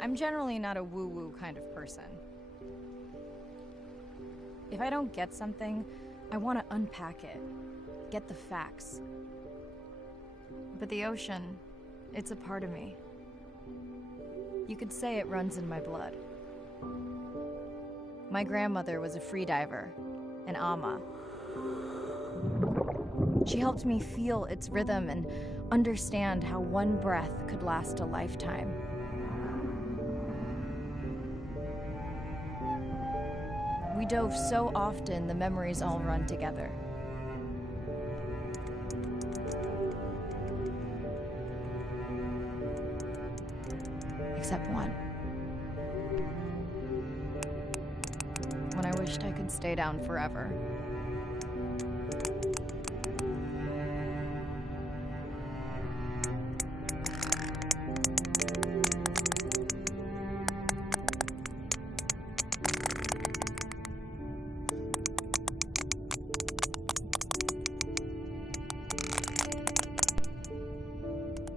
I'm generally not a woo-woo kind of person. If I don't get something, I want to unpack it, get the facts. But the ocean, it's a part of me. You could say it runs in my blood. My grandmother was a freediver, an ama. She helped me feel its rhythm and understand how one breath could last a lifetime. We dove so often, the memories all run together. Except one. When I wished I could stay down forever.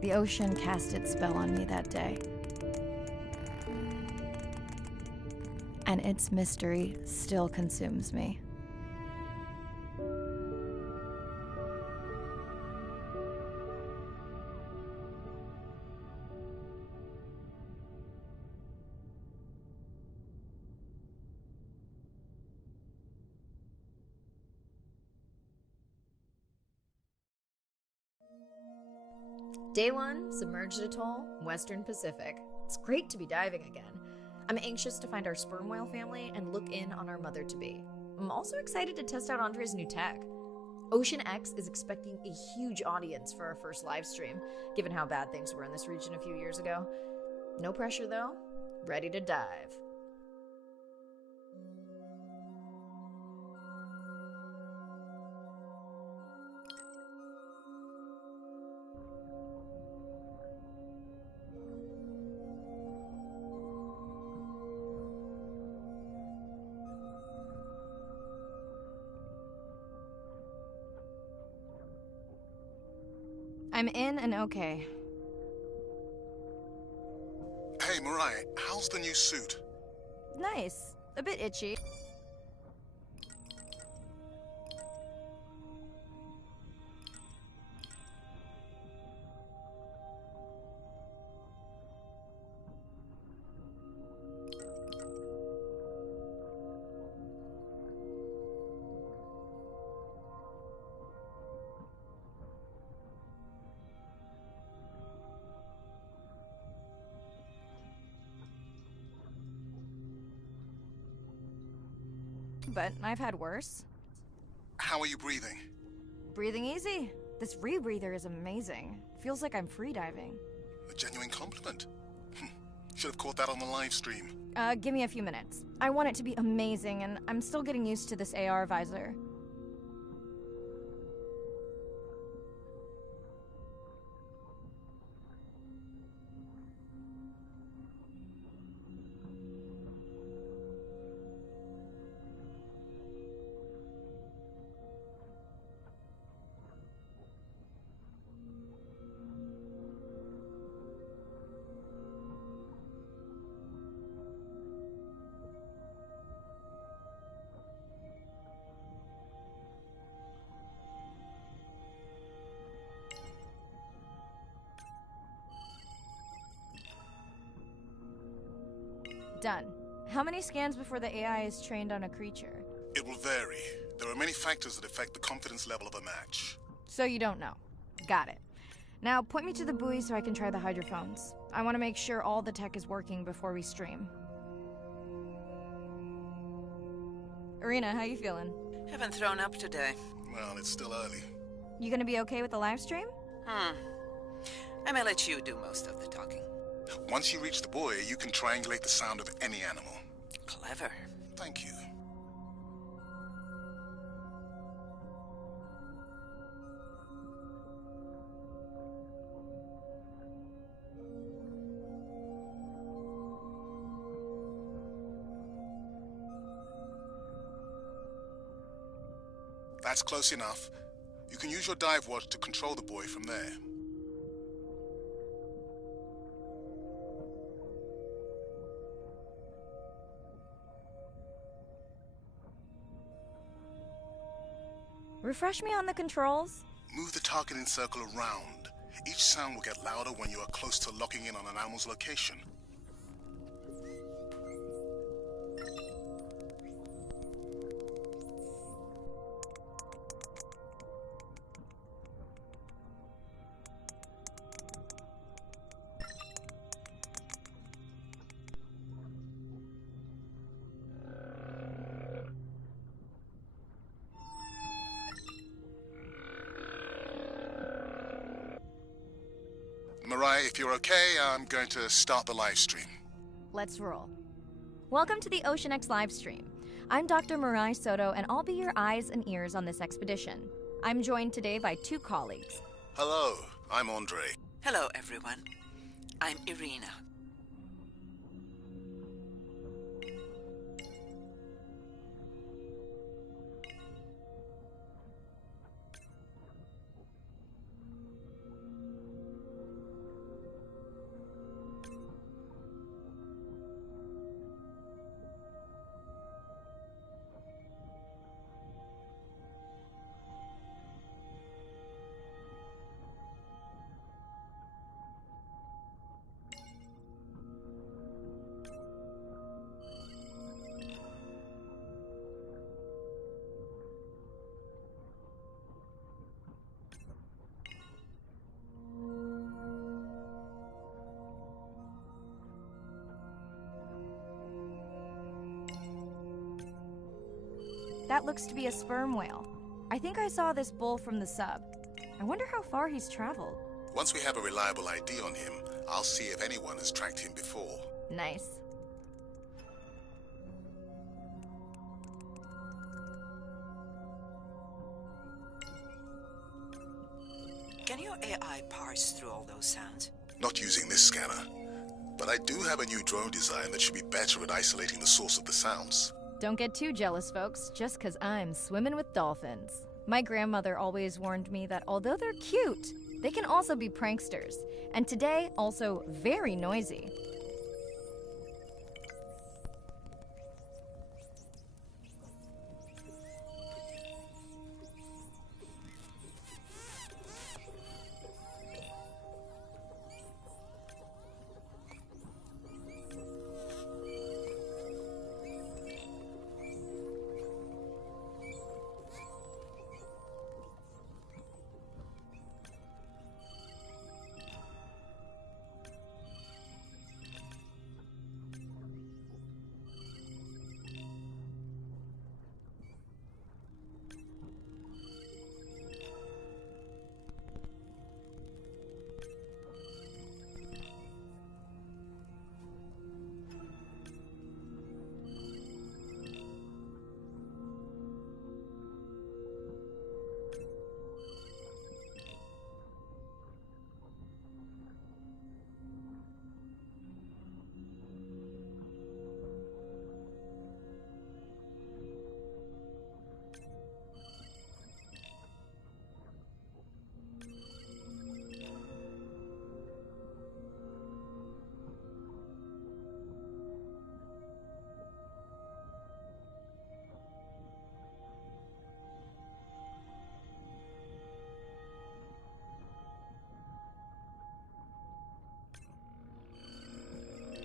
The ocean cast its spell on me that day. And its mystery still consumes me. Day 1, submerged atoll, Western Pacific. It's great to be diving again. I'm anxious to find our sperm whale family and look in on our mother-to-be. I'm also excited to test out Andre's new tech. Ocean X is expecting a huge audience for our first live stream, given how bad things were in this region a few years ago. No pressure though, ready to dive. I'm in and okay. Hey, Mariah, how's the new suit? Nice. A bit itchy. But I've had worse. How are you breathing? Breathing easy. This rebreather is amazing. Feels like I'm freediving. A genuine compliment. Should have caught that on the live stream. Give me a few minutes. I want it to be amazing, and I'm still getting used to this AR visor. Done. How many scans before the AI is trained on a creature? It will vary. There are many factors that affect the confidence level of a match. So you don't know. Got it. Now point me to the buoy so I can try the hydrophones. I want to make sure all the tech is working before we stream. Irina, how you feeling? Haven't thrown up today. Well, it's still early. You gonna be okay with the live stream? I may let you do most of the talking. Once you reach the buoy, you can triangulate the sound of any animal. Clever. Thank you. That's close enough. You can use your dive watch to control the buoy from there. Refresh me on the controls? Move the targeting circle around. Each sound will get louder when you are close to locking in on an animal's location. Mariah, if you're okay, I'm going to start the live stream. Let's roll. Welcome to the Ocean X livestream. I'm Dr. Mirai Soto, and I'll be your eyes and ears on this expedition. I'm joined today by two colleagues. Hello, I'm Andre. Hello, everyone. I'm Irina. That looks to be a sperm whale. I think I saw this bull from the sub. I wonder how far he's traveled. Once we have a reliable ID on him, I'll see if anyone has tracked him before. Nice. Can your AI parse through all those sounds? Not using this scanner. But I do have a new drone design that should be better at isolating the source of the sounds. Don't get too jealous, folks, just 'cause I'm swimming with dolphins. My grandmother always warned me that although they're cute, they can also be pranksters, and today, also very noisy.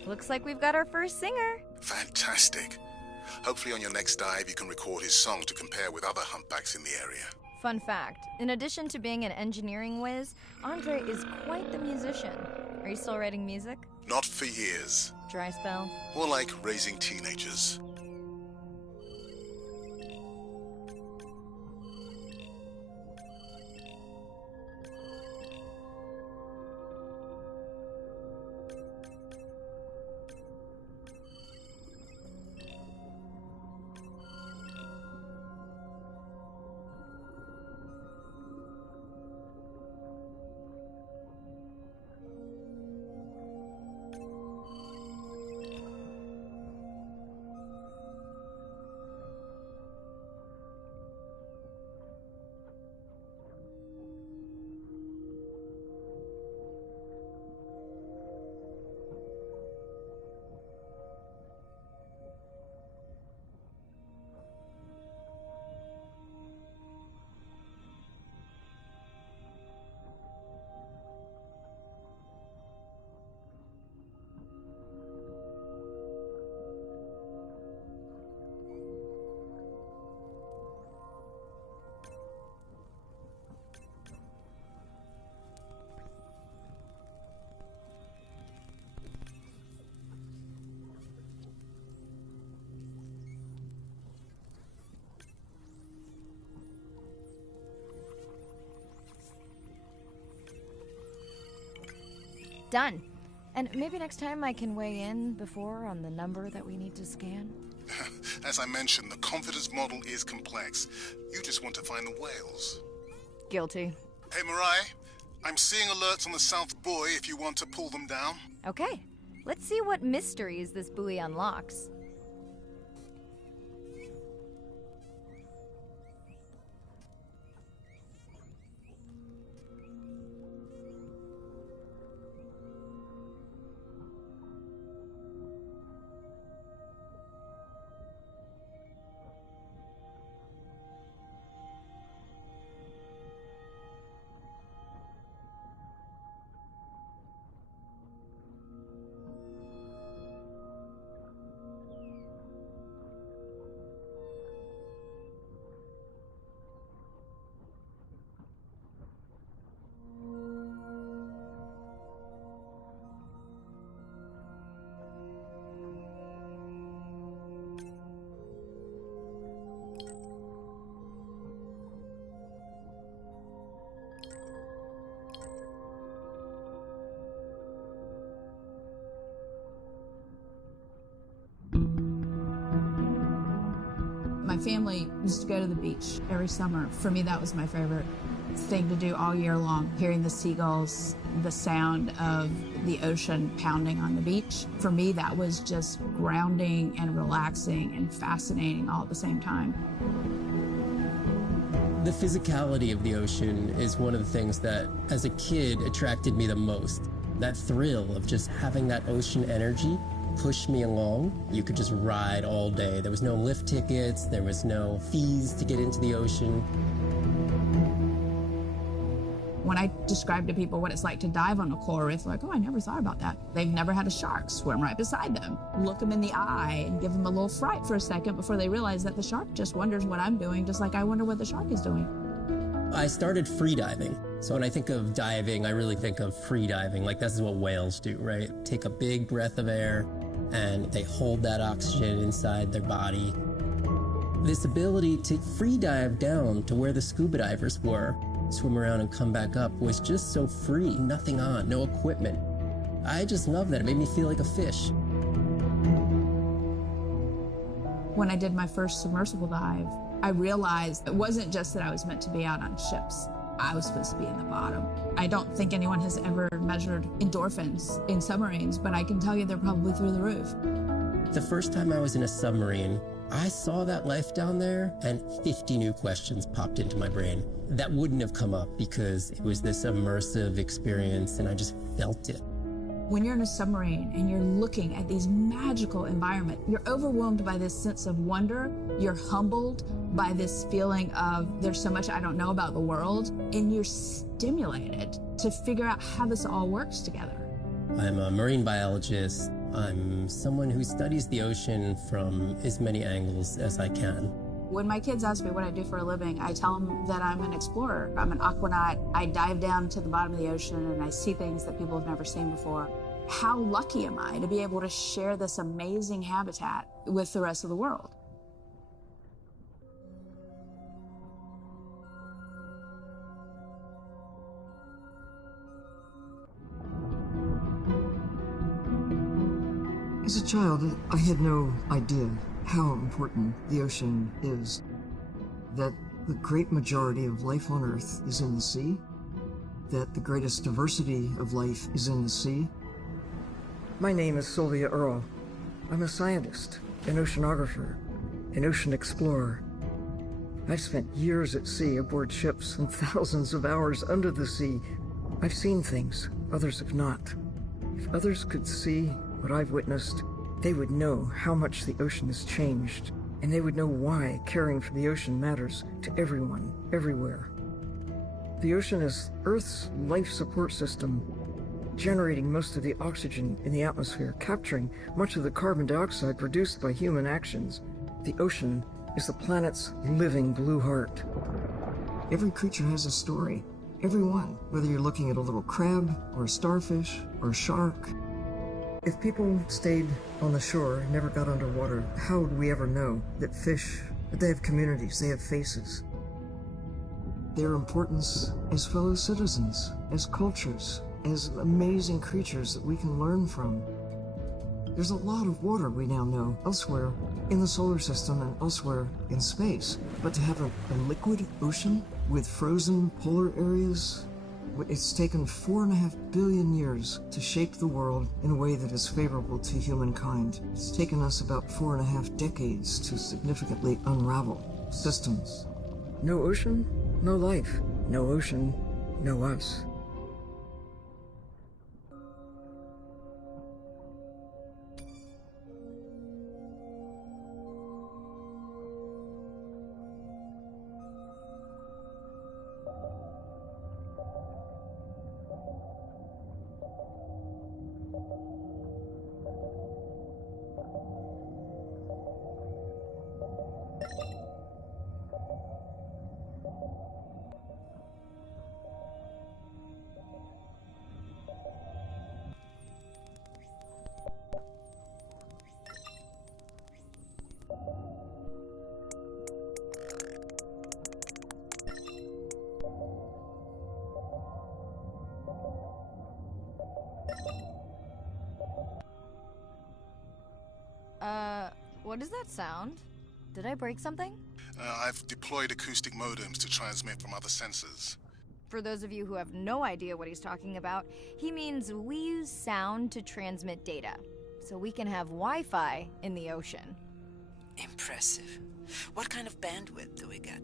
Looks like we've got our first singer. Fantastic. Hopefully on your next dive you can record his song to compare with other humpbacks in the area. Fun fact, in addition to being an engineering whiz, Andre is quite the musician. Are you still writing music? Not for years. Dry spell? More like raising teenagers. Done. And maybe next time I can weigh in before on the number that we need to scan. As I mentioned, the confidence model is complex. You just want to find the whales. Guilty. Hey, Mariah, I'm seeing alerts on the South Buoy if you want to pull them down. Okay, let's see what mysteries this buoy unlocks. My family used to go to the beach every summer. For me, that was my favorite thing to do all year long. Hearing the seagulls, the sound of the ocean pounding on the beach. For me, that was just grounding and relaxing and fascinating all at the same time. The physicality of the ocean is one of the things that, as a kid, attracted me the most. That thrill of just having that ocean energy push me along. You could just ride all day. There was no lift tickets, there was no fees to get into the ocean. When I describe to people what it's like to dive on a coral reef, they're like, oh, I never thought about that. They've never had a shark swim right beside them. Look them in the eye and give them a little fright for a second before they realize that the shark just wonders what I'm doing, just like I wonder what the shark is doing. I started free diving. So when I think of diving, I really think of free diving. Like, this is what whales do, right? Take a big breath of air and they hold that oxygen inside their body. This ability to free dive down to where the scuba divers were, swim around and come back up, was just so free. Nothing on, no equipment. I just love that. It made me feel like a fish. When I did my first submersible dive, I realized it wasn't just that I was meant to be out on ships. I was supposed to be in the bottom. I don't think anyone has ever measured endorphins in submarines, but I can tell you they're probably through the roof. The first time I was in a submarine, I saw that life down there and 50 new questions popped into my brain that wouldn't have come up because it was this immersive experience and I just felt it. When you're in a submarine and you're looking at these magical environments, you're overwhelmed by this sense of wonder. You're humbled by this feeling of there's so much I don't know about the world, and you're stimulated to figure out how this all works together. I'm a marine biologist. I'm someone who studies the ocean from as many angles as I can. When my kids ask me what I do for a living, I tell them that I'm an explorer. I'm an aquanaut. I dive down to the bottom of the ocean and I see things that people have never seen before. How lucky am I to be able to share this amazing habitat with the rest of the world? As a child, I had no idea how important the ocean is, that the great majority of life on Earth is in the sea, that the greatest diversity of life is in the sea. My name is Sylvia Earle. I'm a scientist, an oceanographer, an ocean explorer. I've spent years at sea aboard ships and thousands of hours under the sea. I've seen things others have not. If others could see what I've witnessed, they would know how much the ocean has changed, and they would know why caring for the ocean matters to everyone, everywhere. The ocean is Earth's life support system, generating most of the oxygen in the atmosphere, capturing much of the carbon dioxide produced by human actions. The ocean is the planet's living blue heart. Every creature has a story. Every one, whether you're looking at a little crab, or a starfish, or a shark. If people stayed on the shore and never got underwater, how would we ever know that fish, that they have communities, they have faces? Their importance as fellow citizens, as cultures, as amazing creatures that we can learn from. There's a lot of water we now know elsewhere in the solar system and elsewhere in space. But to have a liquid ocean with frozen polar areas, it's taken 4.5 billion years to shape the world in a way that is favorable to humankind. It's taken us about 4.5 decades to significantly unravel systems. No ocean, no life. No ocean, no us. What does that sound? Did I break something? I've deployed acoustic modems to transmit from other sensors. For those of you who have no idea what he's talking about, he means we use sound to transmit data, so we can have Wi-Fi in the ocean. Impressive. What kind of bandwidth do we get?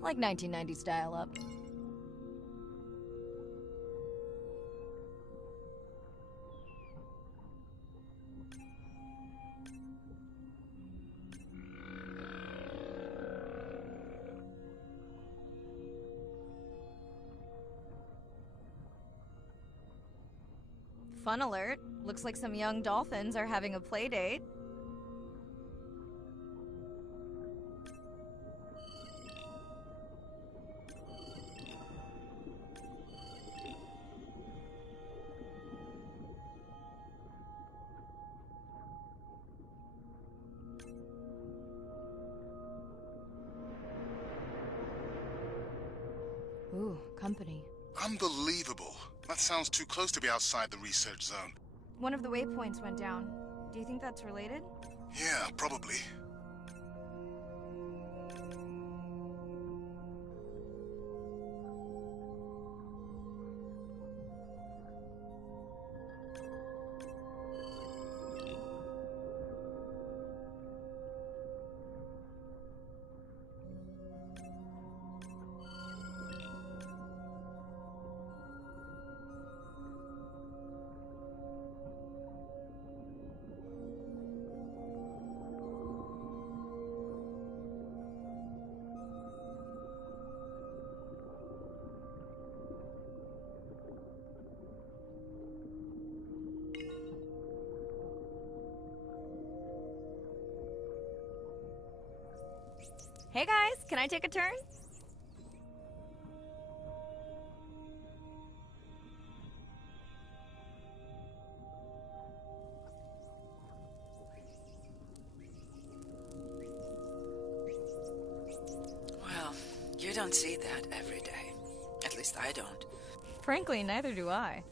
Like 1990s dial-up. Fun alert. Looks like some young dolphins are having a play date. Ooh, company. Unbelievable. That sounds too close to be outside the research zone. One of the waypoints went down. Do you think that's related? Yeah, probably. Hey guys, can I take a turn? Well, you don't see that every day. At least I don't. Frankly, neither do I.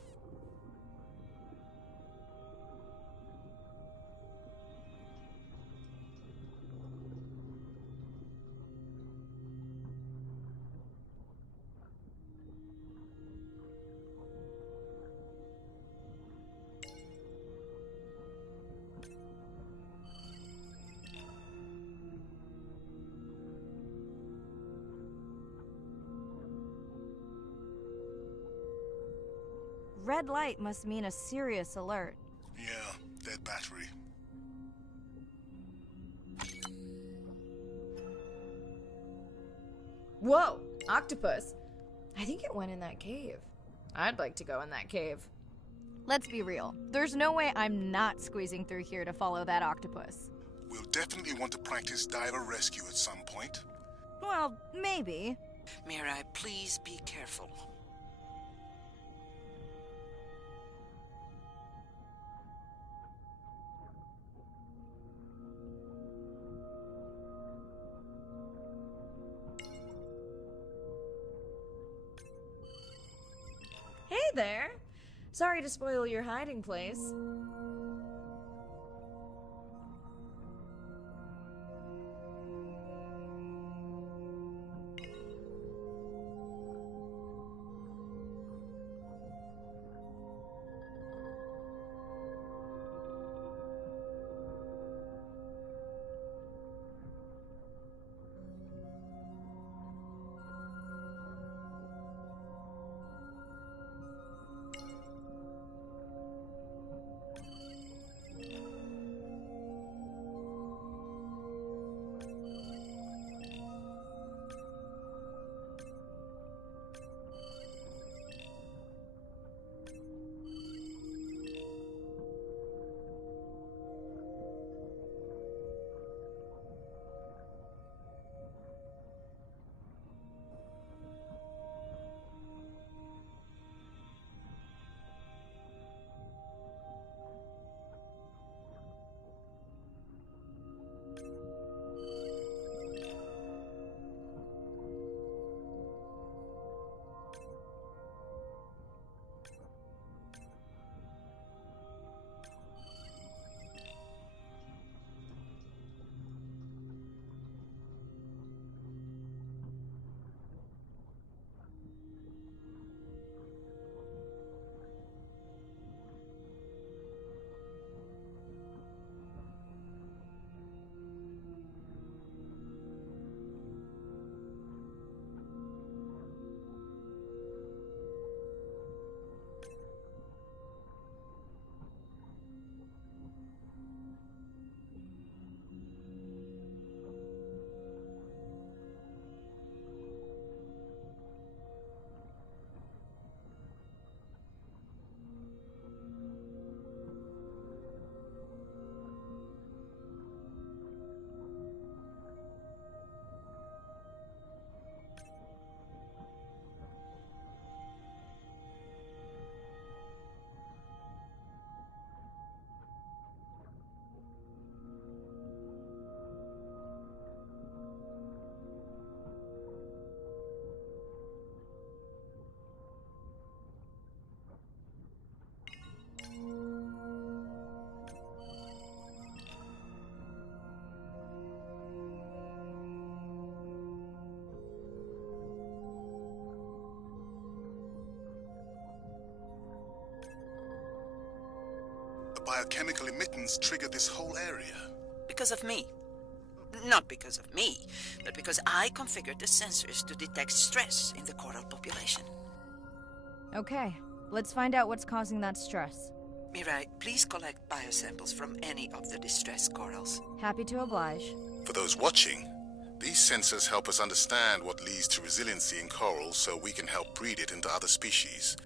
Red light must mean a serious alert. Yeah, dead battery. Whoa! Octopus! I think it went in that cave. I'd like to go in that cave. Let's be real. There's no way I'm not squeezing through here to follow that octopus. We'll definitely want to practice diver rescue at some point. Well, maybe. Mirai, please be careful. Hey there! Sorry to spoil your hiding place. Biochemical emittance triggered this whole area. Because of me. Not because of me, but because I configured the sensors to detect stress in the coral population. Okay, let's find out what's causing that stress. Mirai, please collect biosamples from any of the distressed corals. Happy to oblige. For those watching, these sensors help us understand what leads to resiliency in corals so we can help breed it into other species.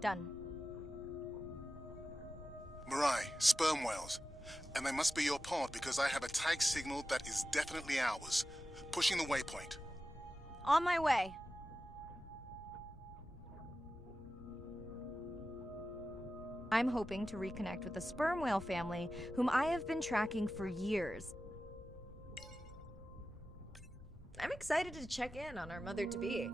Done. Mirai, sperm whales. And they must be your pod because I have a tag signal that is definitely ours. Pushing the waypoint. On my way. I'm hoping to reconnect with the sperm whale family, whom I have been tracking for years. I'm excited to check in on our mother-to-be.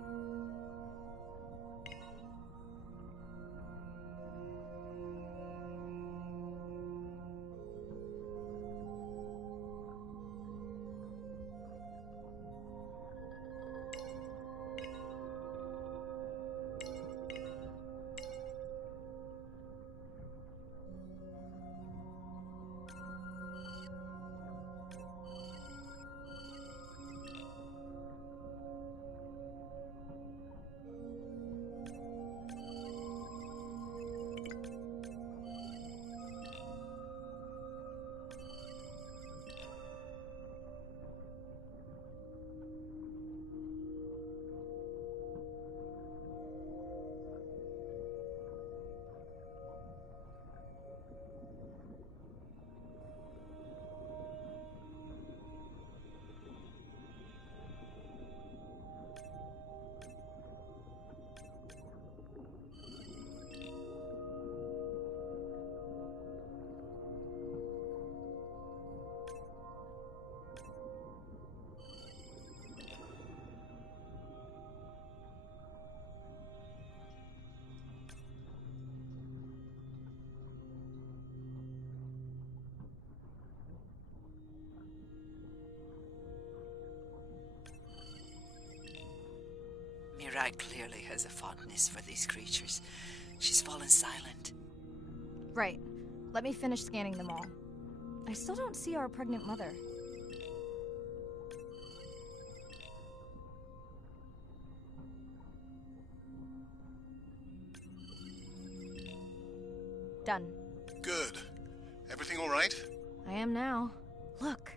Mirai clearly has a fondness for these creatures. She's fallen silent. Right. Let me finish scanning them all. I still don't see our pregnant mother. Done. Good. Everything all right? I am now. Look.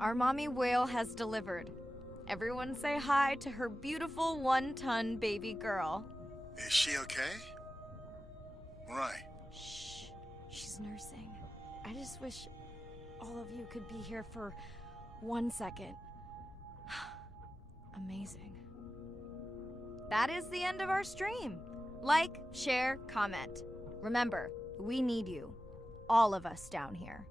Our mommy whale has delivered. Everyone say hi to her beautiful 1-ton baby girl. Is she okay? Right. Shh. She's nursing. I just wish all of you could be here for 1 second. Amazing. That is the end of our stream. Like, share, comment. Remember, we need you. All of us down here.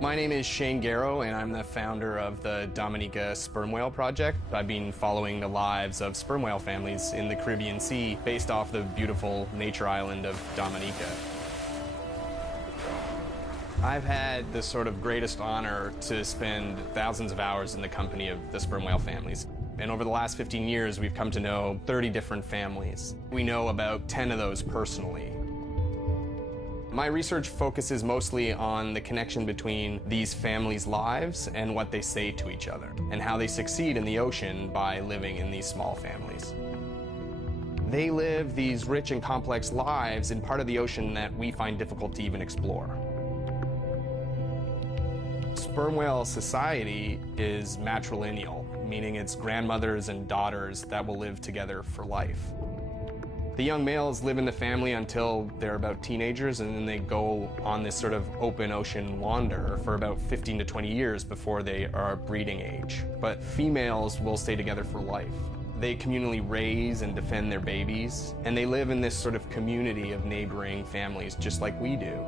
My name is Shane Garrow, and I'm the founder of the Dominica Sperm Whale Project. I've been following the lives of sperm whale families in the Caribbean Sea based off the beautiful nature island of Dominica. I've had the sort of greatest honor to spend thousands of hours in the company of the sperm whale families. And over the last 15 years, we've come to know 30 different families. We know about 10 of those personally. My research focuses mostly on the connection between these families' lives and what they say to each other, and how they succeed in the ocean by living in these small families. They live these rich and complex lives in part of the ocean that we find difficult to even explore. Sperm whale society is matrilineal, meaning it's grandmothers and daughters that will live together for life. The young males live in the family until they're about teenagers, and then they go on this sort of open ocean wander for about 15 to 20 years before they are breeding age. But females will stay together for life. They communally raise and defend their babies, and they live in this sort of community of neighboring families just like we do.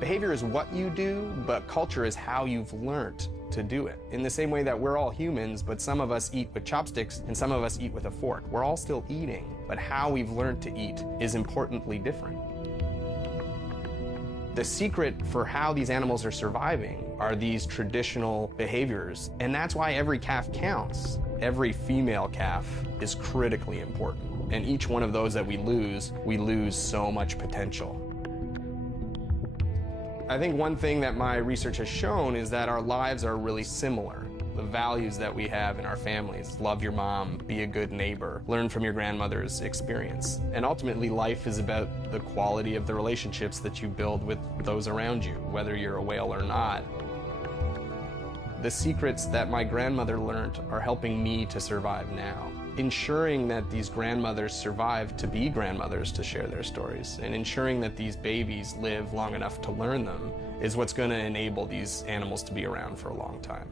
Behavior is what you do, but culture is how you've learned to do it. In the same way that we're all humans, but some of us eat with chopsticks and some of us eat with a fork. We're all still eating, but how we've learned to eat is importantly different. The secret for how these animals are surviving are these traditional behaviors, and that's why every calf counts. Every female calf is critically important, and each one of those that we lose so much potential. I think one thing that my research has shown is that our lives are really similar. The values that we have in our families, love your mom, be a good neighbor, learn from your grandmother's experience. And ultimately, life is about the quality of the relationships that you build with those around you, whether you're a whale or not. The secrets that my grandmother learned are helping me to survive now. Ensuring that these grandmothers survive to be grandmothers to share their stories, and ensuring that these babies live long enough to learn them is what's going to enable these animals to be around for a long time.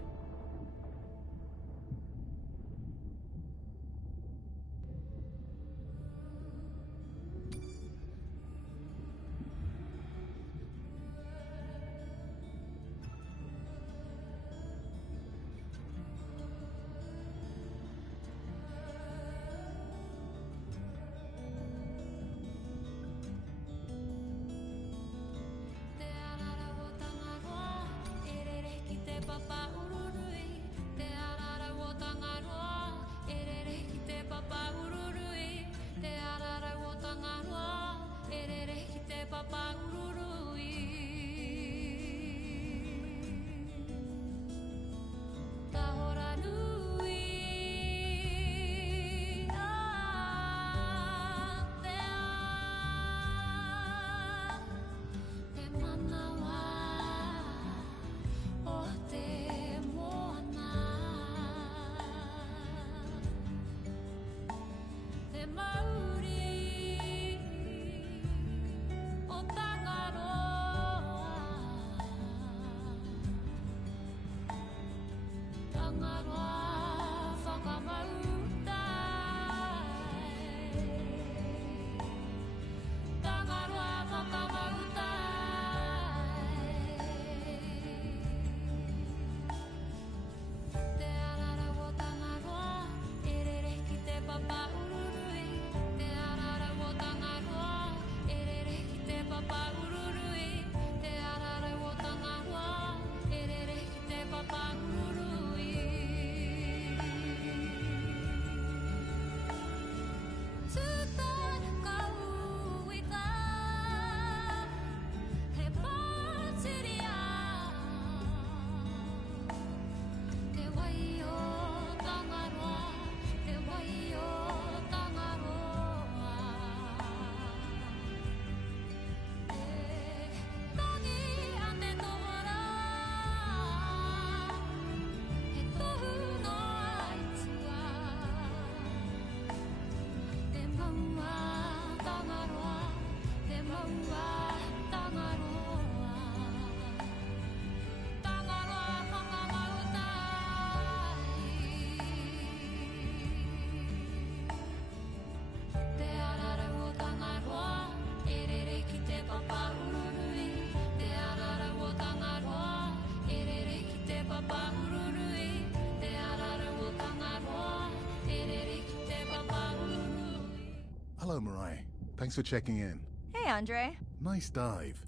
Hello, Mirai. Thanks for checking in. Hey, Andre. Nice dive.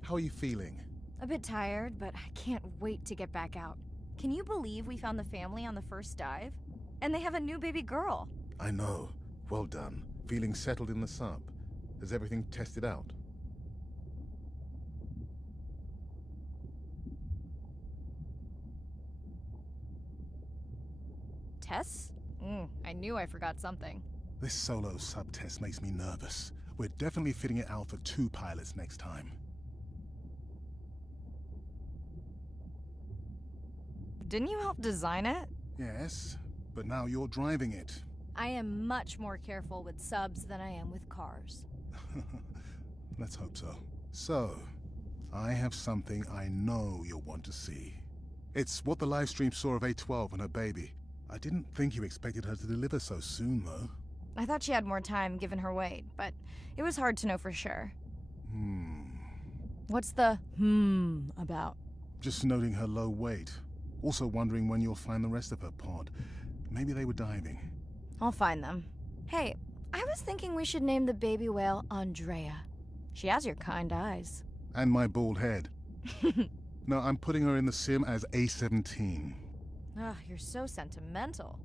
How are you feeling? A bit tired, but I can't wait to get back out. Can you believe we found the family on the first dive? And they have a new baby girl. I know. Well done. Feeling settled in the sub. Has everything tested out? Tess? I knew I forgot something. This solo sub test makes me nervous. We're definitely fitting it out for 2 pilots next time. Didn't you help design it? Yes, but now you're driving it. I am much more careful with subs than I am with cars. Let's hope so. So, I have something I know you'll want to see. It's what the live stream saw of A12 and her baby. I didn't think you expected her to deliver so soon, though. I thought she had more time given her weight, but it was hard to know for sure. What's the about? Just noting her low weight. Also wondering when you'll find the rest of her pod. Maybe they were diving. I'll find them. Hey, I was thinking we should name the baby whale Andrea. She has your kind eyes. And my bald head. No, I'm putting her in the sim as A17. Ugh, you're so sentimental.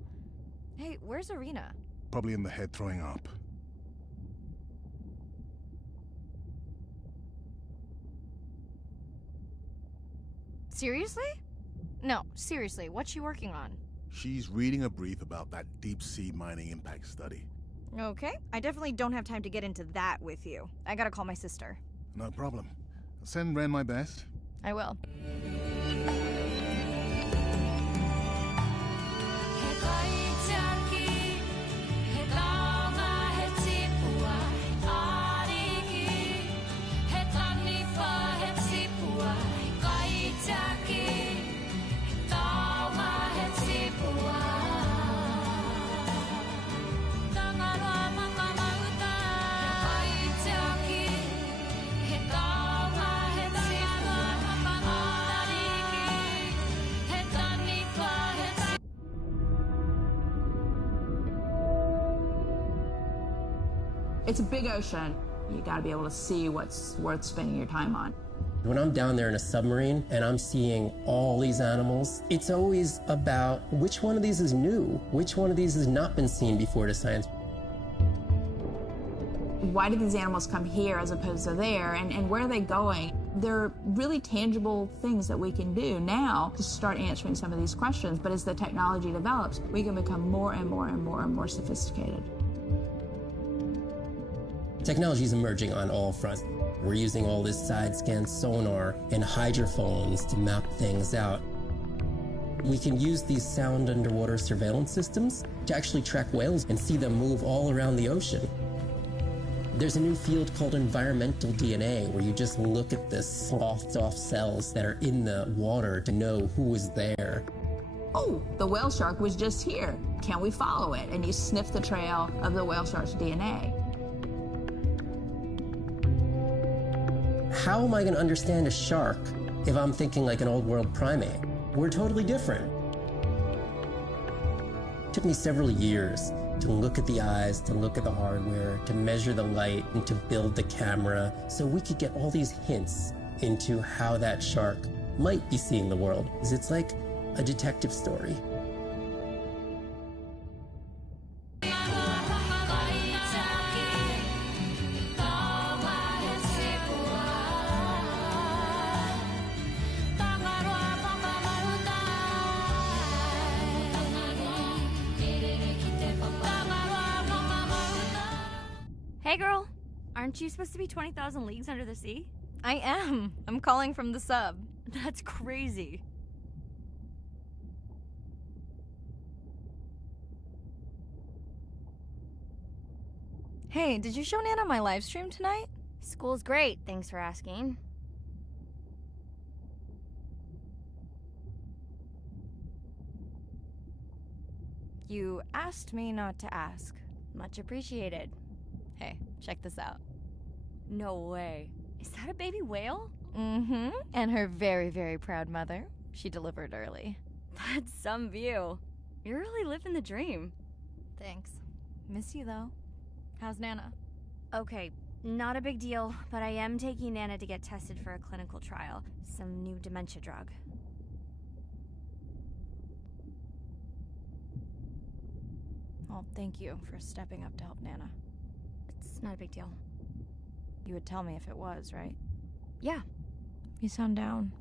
Hey, where's Arena? Probably in the head throwing up. Seriously? No, seriously, what's she working on? She's reading a brief about that deep-sea mining impact study. Okay, I definitely don't have time to get into that with you. I gotta call my sister. No problem. Send Ren my best. I will. It's a big ocean. You gotta be able to see what's worth spending your time on. When I'm down there in a submarine and I'm seeing all these animals, it's always about which one of these is new, which one of these has not been seen before to science. Why did these animals come here as opposed to there, and where are they going? They're really tangible things that we can do now to start answering some of these questions, but as the technology develops, we can become more and more and more and more sophisticated. Technology is emerging on all fronts. We're using all this side-scan sonar and hydrophones to map things out. We can use these sound underwater surveillance systems to actually track whales and see them move all around the ocean. There's a new field called environmental DNA, where you just look at the sloughed-off cells that are in the water to know who is there. Oh, the whale shark was just here. Can we follow it? And you sniff the trail of the whale shark's DNA. How am I going to understand a shark if I'm thinking like an old world primate? We're totally different. It took me several years to look at the eyes, to look at the hardware, to measure the light, and to build the camera so we could get all these hints into how that shark might be seeing the world. It's like a detective story. Hey girl, aren't you supposed to be 20,000 leagues under the sea? I am. I'm calling from the sub. That's crazy. Hey, did you show Nana my live stream tonight? School's great, thanks for asking. You asked me not to ask. Much appreciated. Hey, check this out. No way. Is that a baby whale? Mm-hmm. And her very, very proud mother. She delivered early. That's some view. You're really living the dream. Thanks. Miss you, though. How's Nana? Okay, not a big deal, but I am taking Nana to get tested for a clinical trial. Some new dementia drug. Well, thank you for stepping up to help Nana. It's not a big deal. You would tell me if it was, right? Yeah. You sound down.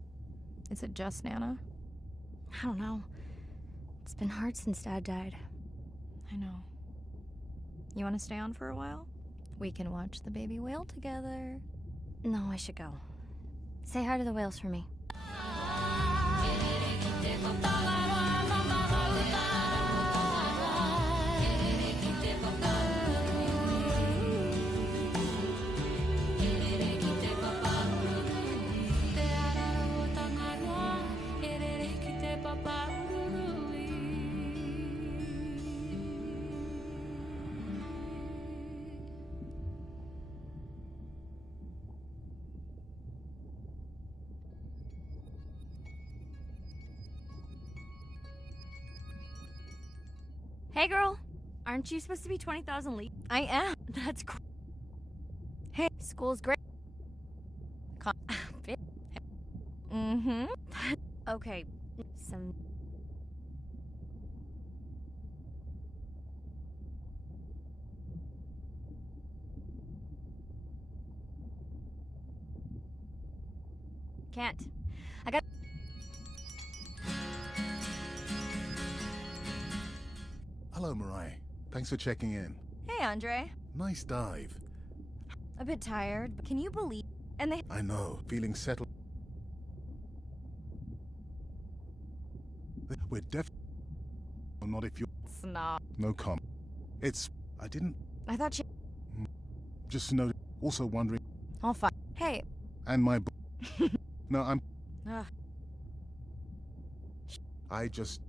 Is it just Nana? I don't know. It's been hard since Dad died. I know. You want to stay on for a while? We can watch the baby whale together. No, I should go. Say hi to the whales for me. Hey girl, aren't you supposed to be 20,000 leagues? I am. That's Hey, school's great. Mm-hmm. Okay, some... Can't. I got... Hello, Mirai. Thanks for checking in. Hey, Andre. Nice dive. A bit tired, but can you believe... And they... I know. Feeling settled. We're definitely... Not if you're... It's not... No comment. It's... I didn't... I thought you... Just noted. Also wondering... I'll find... Hey. And my... No, I'm... Ugh. I just...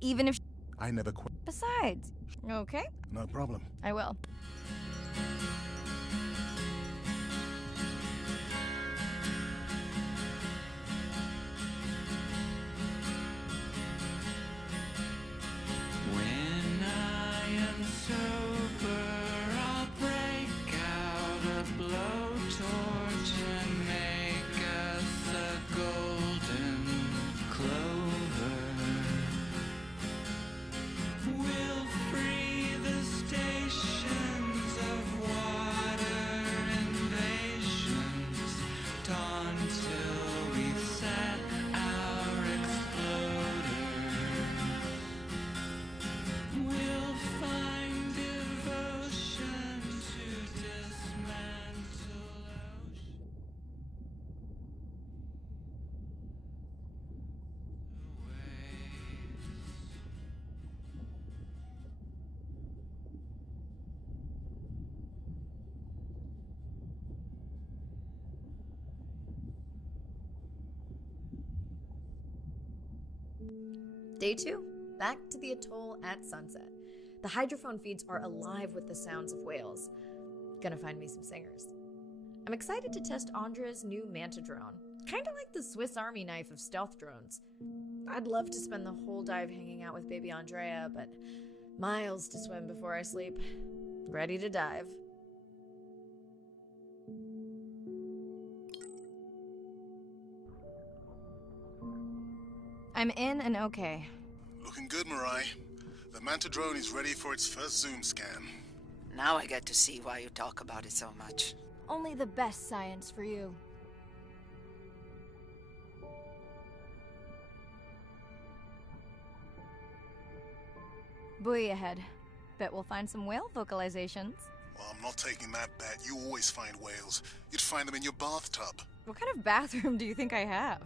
Even if... I never quit. Besides... Okay. No problem. I will. When I am sober, I'll break out a blowtorch and make us a golden clover. We'll free the stations of water invasions, dawn till we set our exploder. We'll find devotion to dismantle Day 2, back to the atoll at sunset. The hydrophone feeds are alive with the sounds of whales. Gonna find me some singers. I'm excited to test Andrea's new manta drone. Kinda like the Swiss Army knife of stealth drones. I'd love to spend the whole dive hanging out with baby Andrea, but miles to swim before I sleep. Ready to dive. I'm in and okay. Looking good, Mirai. The Manta drone is ready for its first zoom scan. Now I get to see why you talk about it so much. Only the best science for you. Buoy ahead. Bet we'll find some whale vocalizations. Well, I'm not taking that bet. You always find whales. You'd find them in your bathtub. What kind of bathroom do you think I have?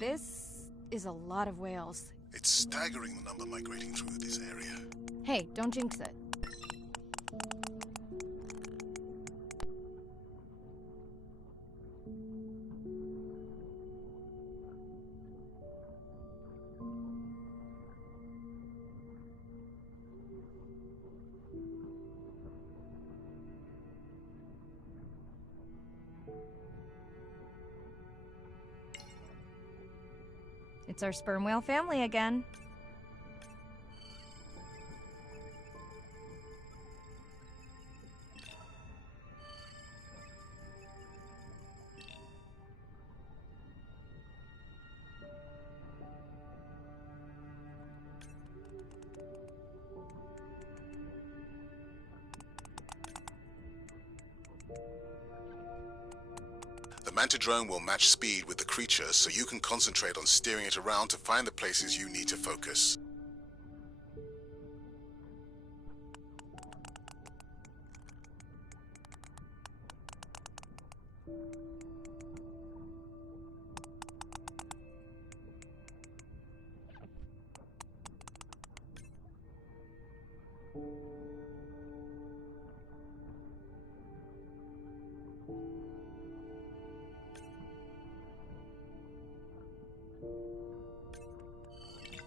This is a lot of whales. It's staggering the number migrating through this area. Hey, don't jinx it. It's our sperm whale family again. Mantidrone will match speed with the creature, so you can concentrate on steering it around to find the places you need to focus.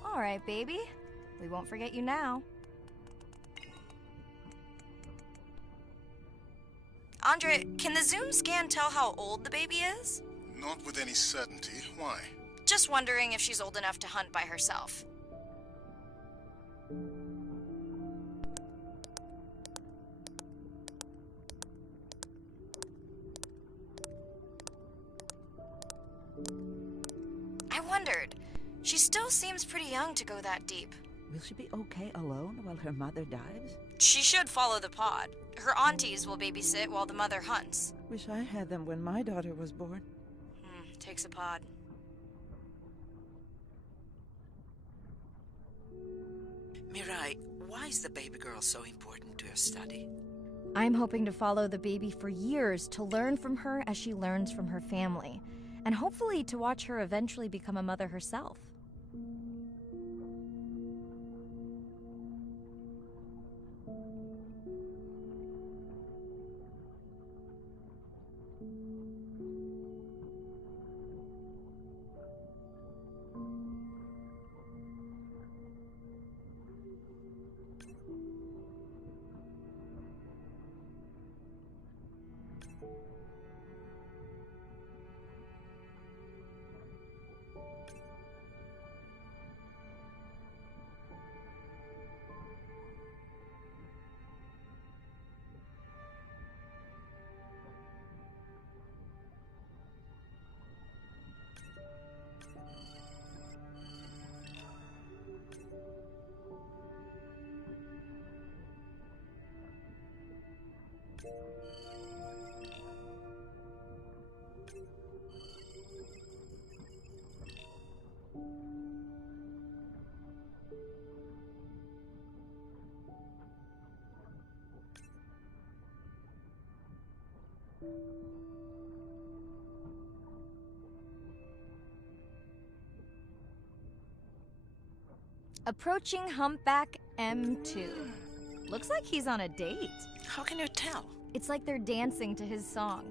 All right, baby. We won't forget you now. Andre, can the zoom scan tell how old the baby is? Not with any certainty. Why? Just wondering if she's old enough to hunt by herself. I wondered. She still seems pretty young to go that deep. Will she be okay alone while her mother dives? She should follow the pod. Her aunties will babysit while the mother hunts. Wish I had them when my daughter was born. Takes a pod. Mirai, why is the baby girl so important to your study? I'm hoping to follow the baby for years to learn from her as she learns from her family, and hopefully to watch her eventually become a mother herself. Approaching Humpback M2. Looks like he's on a date. How can you tell? It's like they're dancing to his song.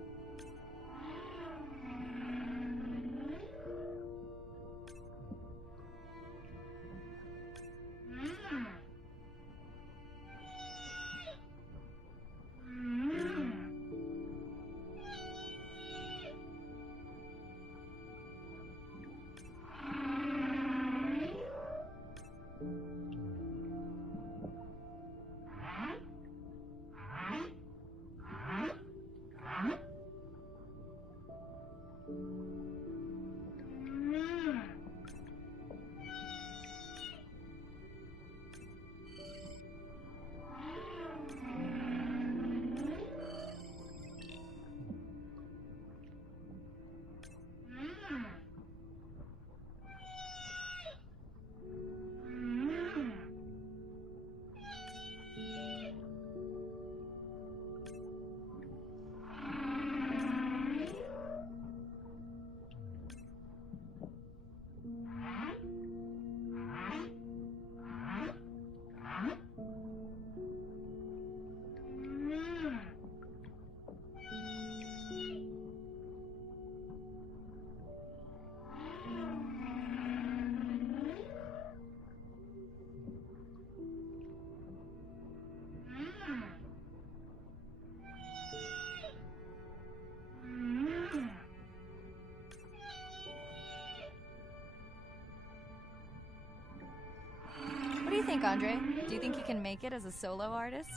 What do you think, Andre? Do you think he can make it as a solo artist?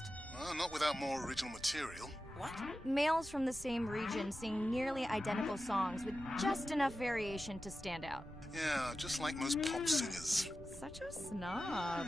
Not without more original material. What? Males from the same region sing nearly identical songs with just enough variation to stand out. Yeah, just like most pop singers. Such a snob.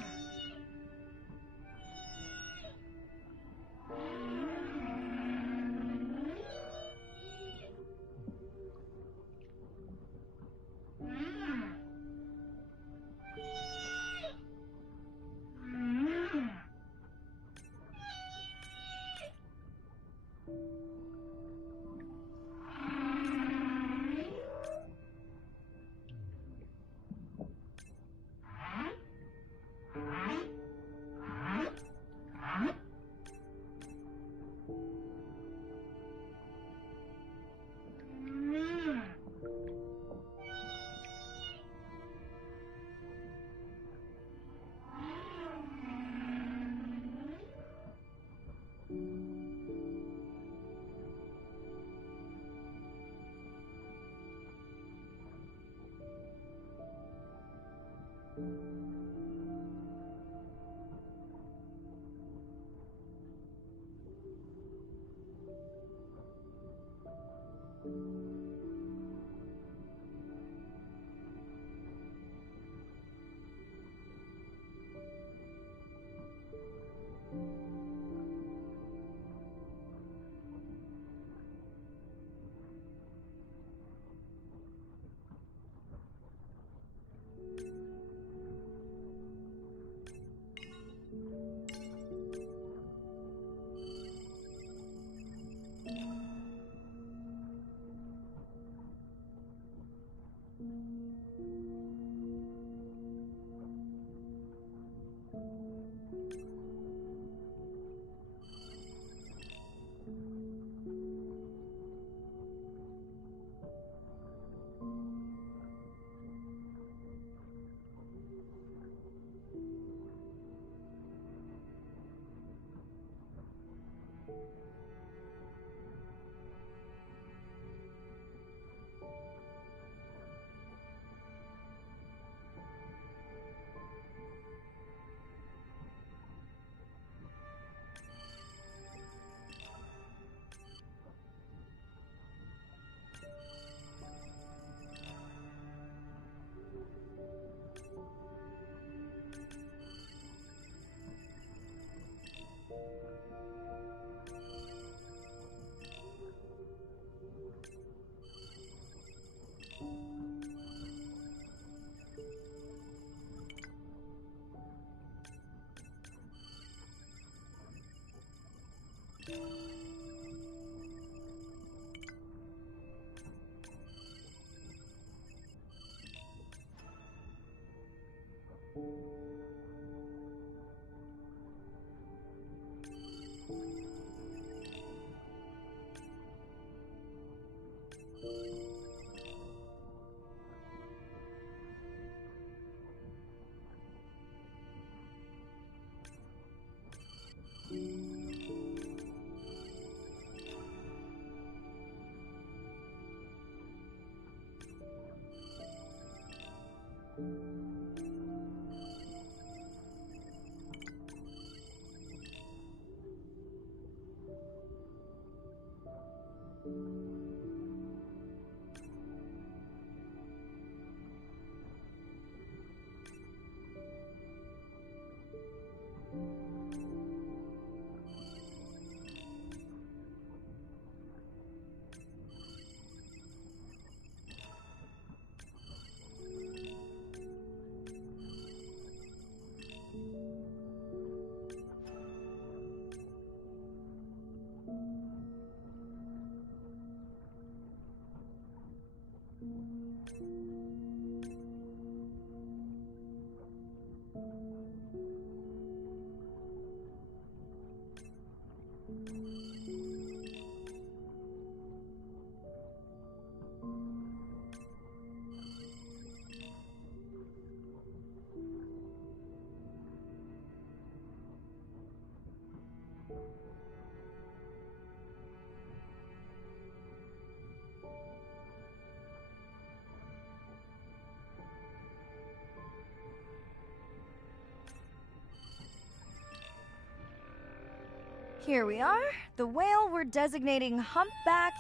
Here we are. The whale we're designating Humpback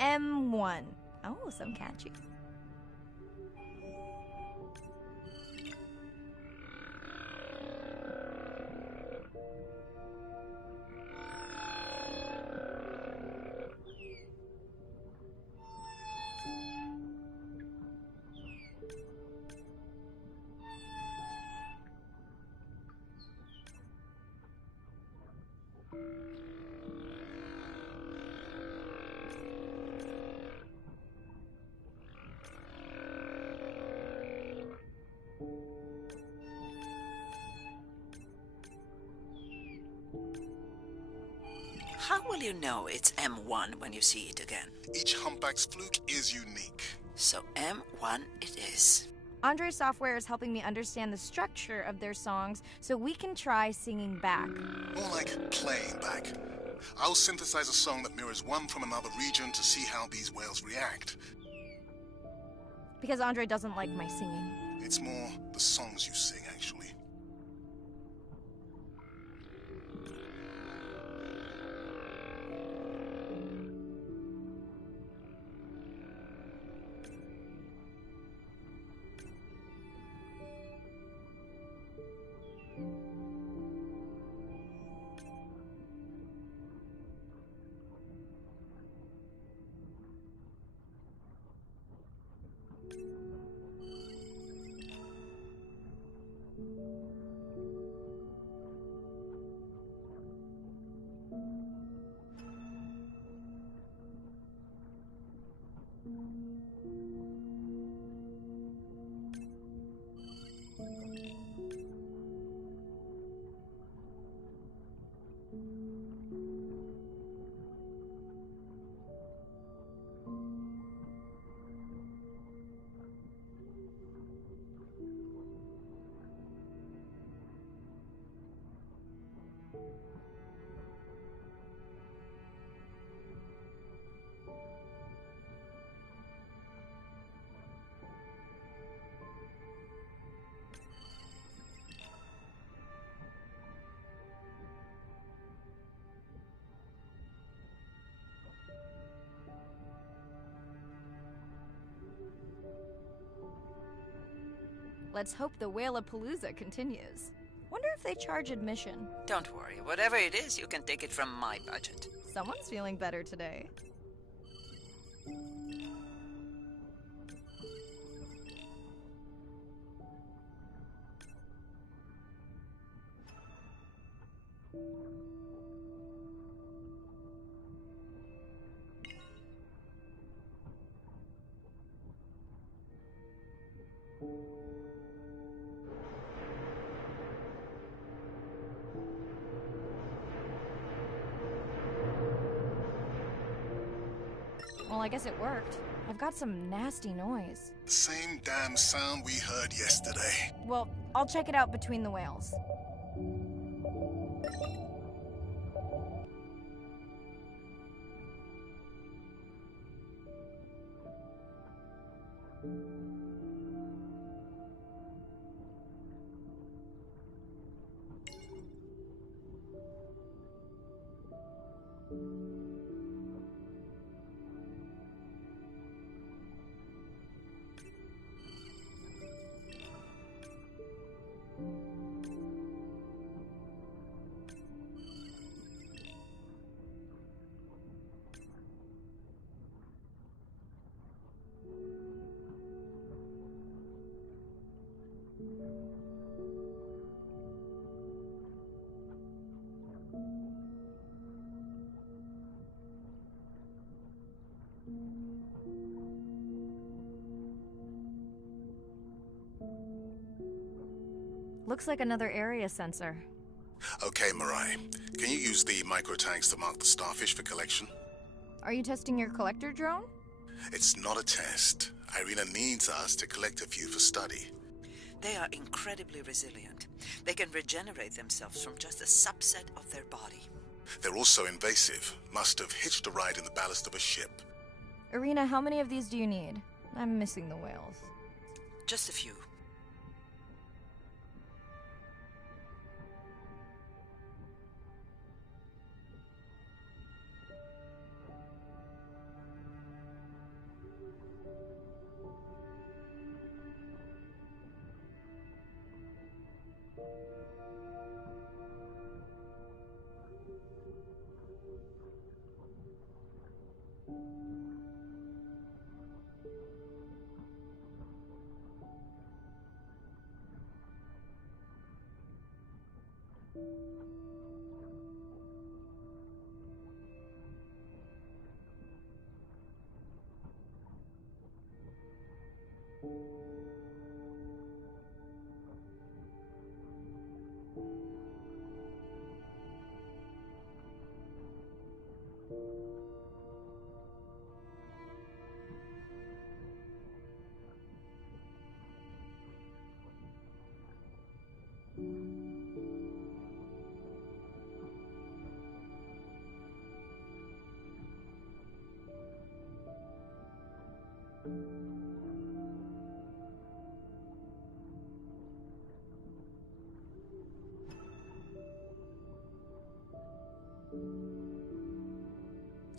M1. Oh, so catchy. How will you know it's M1 when you see it again? Each humpback's fluke is unique. So M1 it is. Andre's software is helping me understand the structure of their songs so we can try singing back. More like playing back. I'll synthesize a song that mirrors one from another region to see how these whales react. Because Andre doesn't like my singing. It's more the songs you sing, actually. Let's hope the Whalapalooza continues. Wonder if they charge admission. Don't worry. Whatever it is, you can take it from my budget. Someone's feeling better today. Well, I guess it worked. I've got some nasty noise. The same damn sound we heard yesterday. Well, I'll check it out between the whales. Looks like another area sensor. Okay, Mirai. Can you use the microtags to mark the starfish for collection? Are you testing your collector drone? It's not a test. Irina needs us to collect a few for study. They are incredibly resilient. They can regenerate themselves from just a subset of their body. They're also invasive. Must have hitched a ride in the ballast of a ship. Irina, how many of these do you need? I'm missing the whales. Just a few.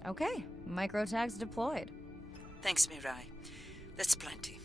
Okay, microtags deployed. Thanks, Mirai. That's plenty.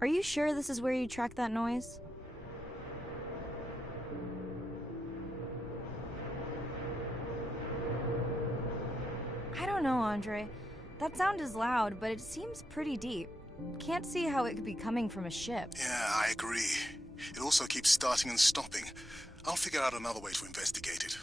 Are you sure this is where you tracked that noise? I don't know, Andre. That sound is loud, but it seems pretty deep. Can't see how it could be coming from a ship. Yeah, I agree. It also keeps starting and stopping. I'll figure out another way to investigate it.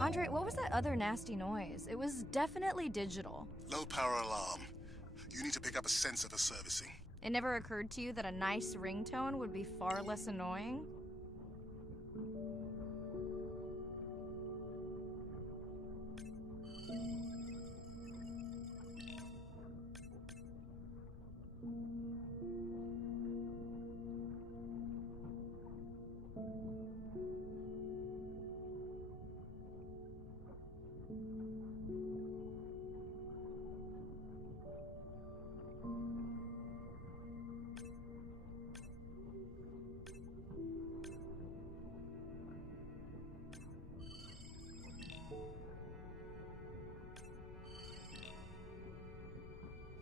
Andre, what was that other nasty noise? It was definitely digital. Low power alarm. You need to pick up a sensor for servicing. It never occurred to you that a nice ringtone would be far less annoying?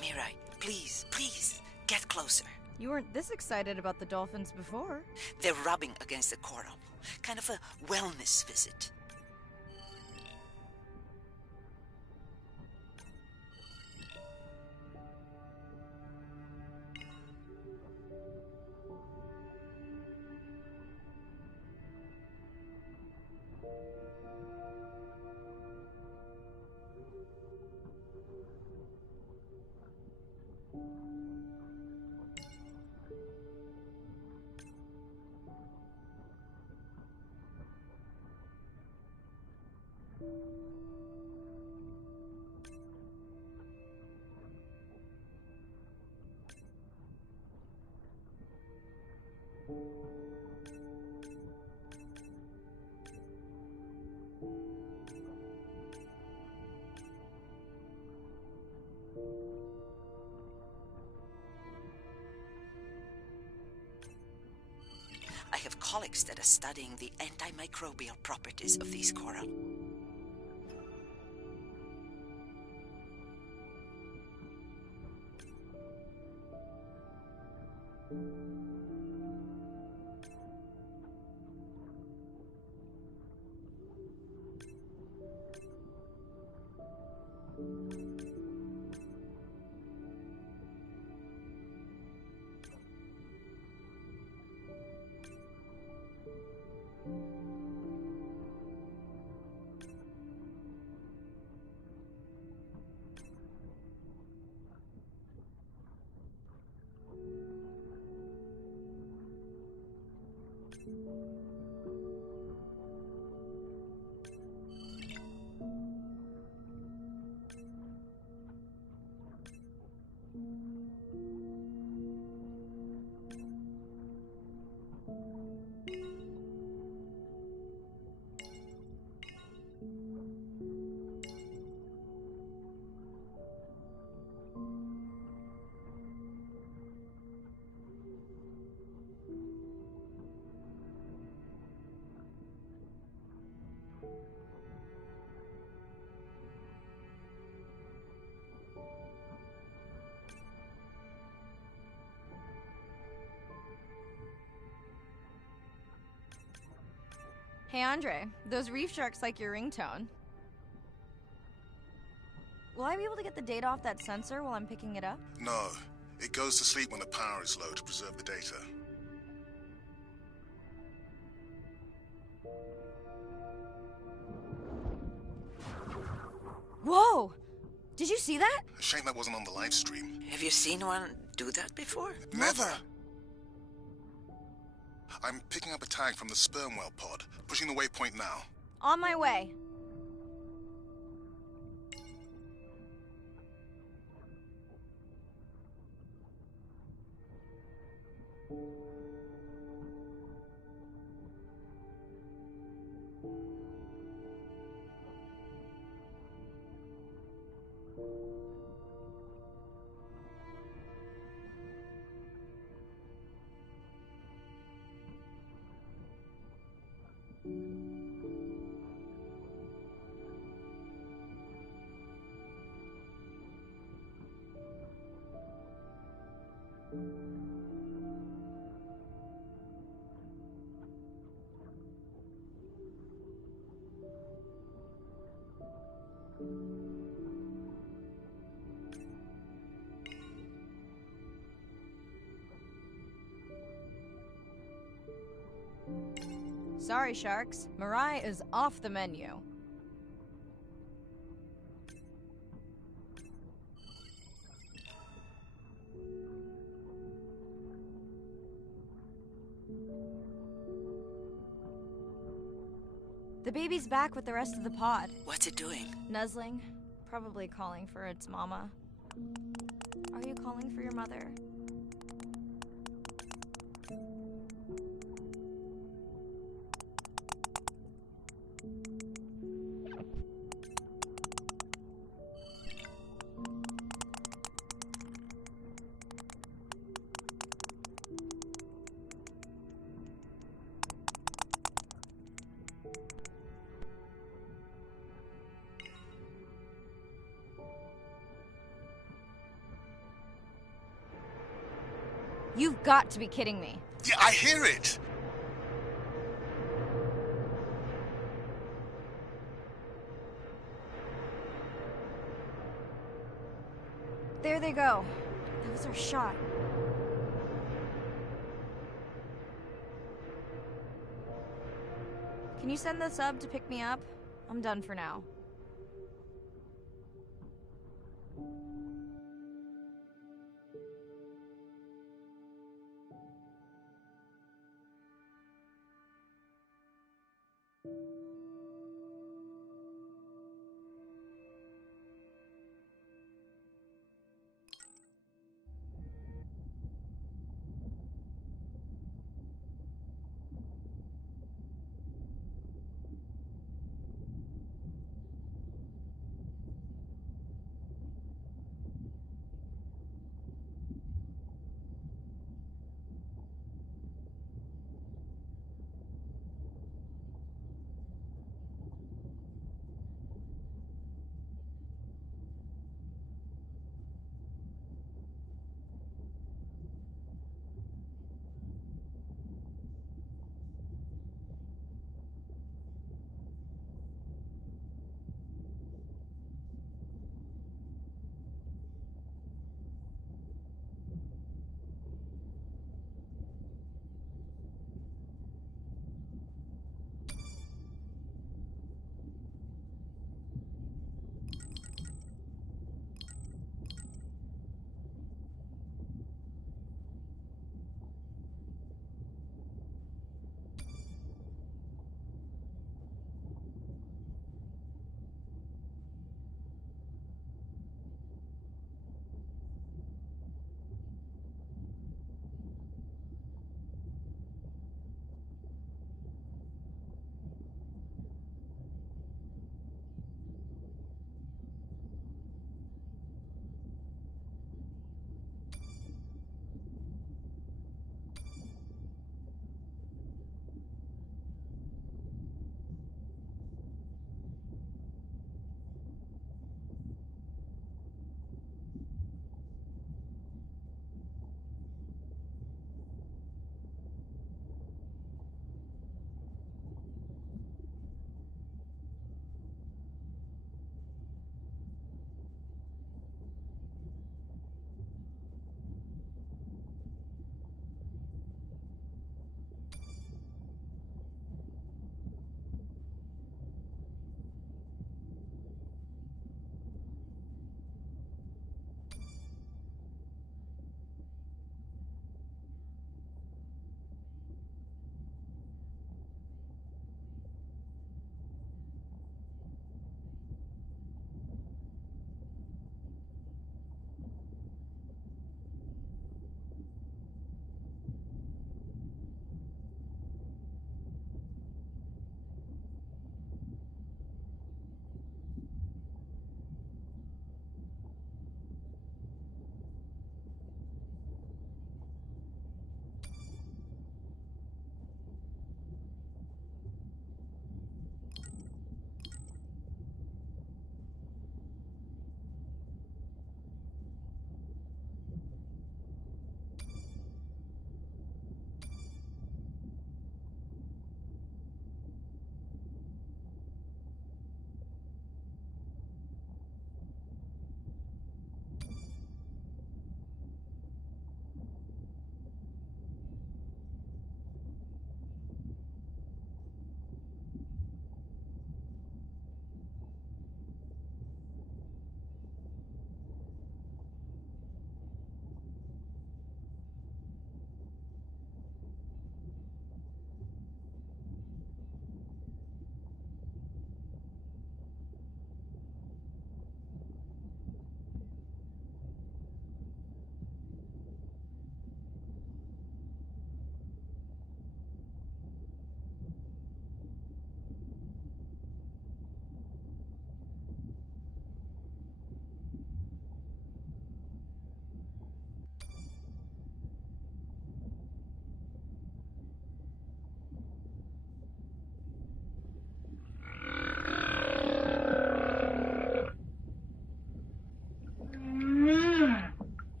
Mirai, please, please, get closer. You weren't this excited about the dolphins before. They're rubbing against the coral. Kind of a wellness visit. I have colleagues that are studying the antimicrobial properties of these coral. Hey Andre, those reef sharks like your ringtone. Will I be able to get the data off that sensor while I'm picking it up? No. It goes to sleep when the power is low to preserve the data. Whoa! Did you see that? A shame that wasn't on the live stream. Have you seen one do that before? Never. I'm picking up a tag from the sperm whale pod, pushing the waypoint now. On my way. Sorry, sharks. Mirai is off the menu. The baby's back with the rest of the pod. What's it doing? Nuzzling. Probably calling for its mama. Are you calling for your mother? You've got to be kidding me. Yeah, I hear it! There they go. That was our shot. Can you send the sub to pick me up? I'm done for now.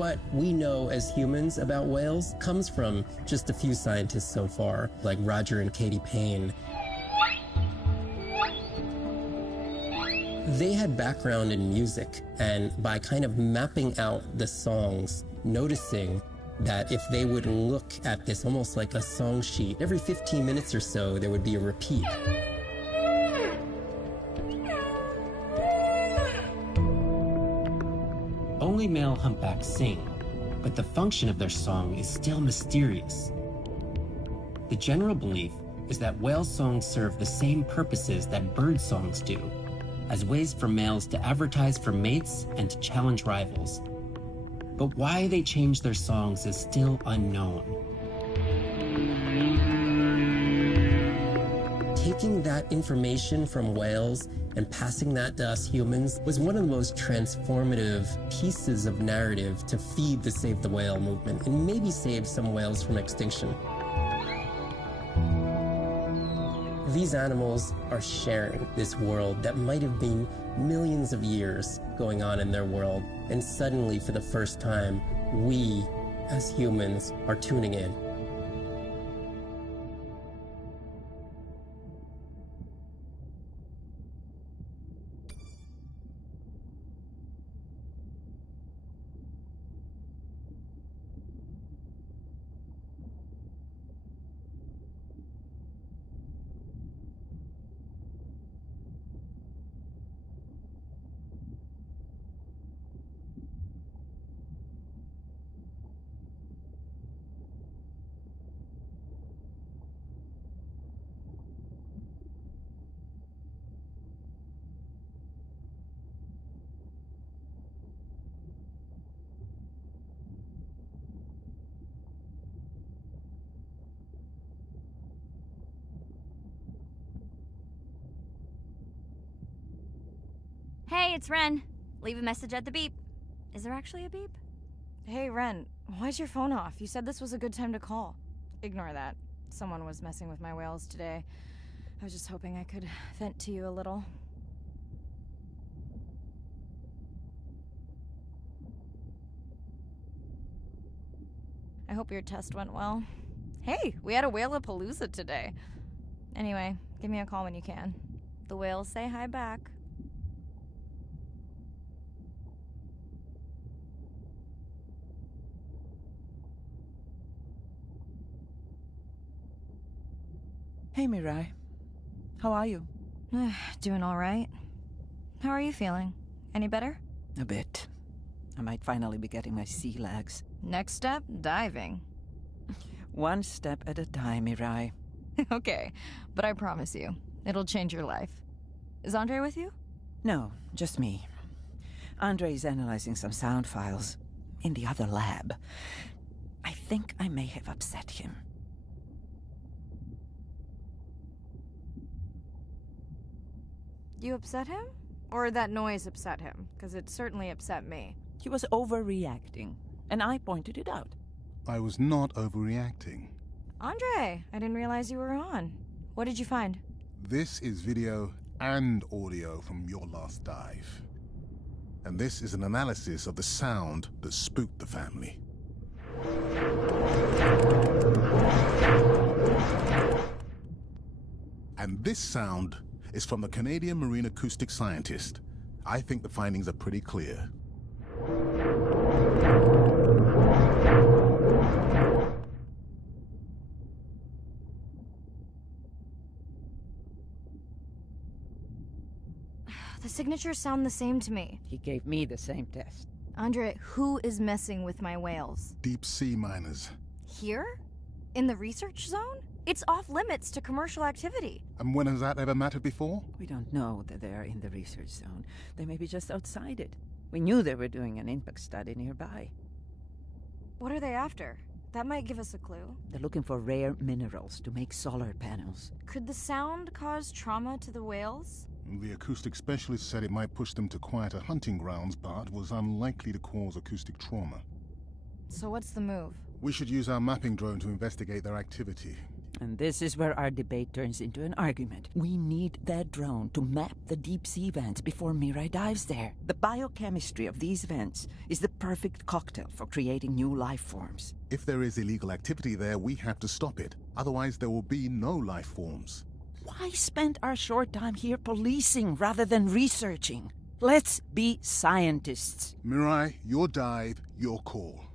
what we know as humans about whales comes from just a few scientists so far, like Roger and Katie Payne. They had background in music, and by kind of mapping out the songs, noticing that if they would look at this almost like a song sheet, every 15 minutes or so there would be a repeat. Only male humpbacks sing, but the function of their song is still mysterious. The general belief is that whale songs serve the same purposes that bird songs do, as ways for males to advertise for mates and to challenge rivals. But why they change their songs is still unknown. Taking that information from whales and passing that to us humans was one of the most transformative pieces of narrative to feed the Save the Whale movement and maybe save some whales from extinction. These animals are sharing this world that might have been millions of years going on in their world, and suddenly, for the first time, we, as humans, are tuning in. Hey, it's Ren. Leave a message at the beep. Is there actually a beep? Hey, Ren, why's your phone off? You said this was a good time to call. Ignore that. Someone was messing with my whales today. I was just hoping I could vent to you a little. I hope your test went well. Hey, we had a whale-a-palooza today. Anyway, give me a call when you can. The whales say hi back. Hey, Mirai. How are you? Doing all right. How are you feeling? Any better? A bit. I might finally be getting my sea legs. Next step, diving. One step at a time, Mirai. Okay, but I promise you, it'll change your life. Is Andre with you? No, just me. Andre is analyzing some sound files in the other lab. I think I may have upset him. You upset him? Or that noise upset him? Because it certainly upset me. He was overreacting, and I pointed it out. I was not overreacting. Andre, I didn't realize you were on. What did you find? This is video and audio from your last dive. And this is an analysis of the sound that spooked the family. And this sound is from the Canadian marine acoustic scientist. I think the findings are pretty clear. The signatures sound the same to me. He gave me the same test. Andre, who is messing with my whales? Deep sea miners. Here? In the research zone? It's off limits to commercial activity. And when has that ever mattered before? We don't know that they are in the research zone. They may be just outside it. We knew they were doing an impact study nearby. What are they after? That might give us a clue. They're looking for rare minerals to make solar panels. Could the sound cause trauma to the whales? The acoustic specialist said it might push them to quieter hunting grounds, but was unlikely to cause acoustic trauma. So what's the move? We should use our mapping drone to investigate their activity. And this is where our debate turns into an argument. We need that drone to map the deep-sea vents before Mirai dives there. The biochemistry of these vents is the perfect cocktail for creating new life forms. If there is illegal activity there, we have to stop it. Otherwise, there will be no life forms. Why spend our short time here policing rather than researching? Let's be scientists. Mirai, your dive, your call.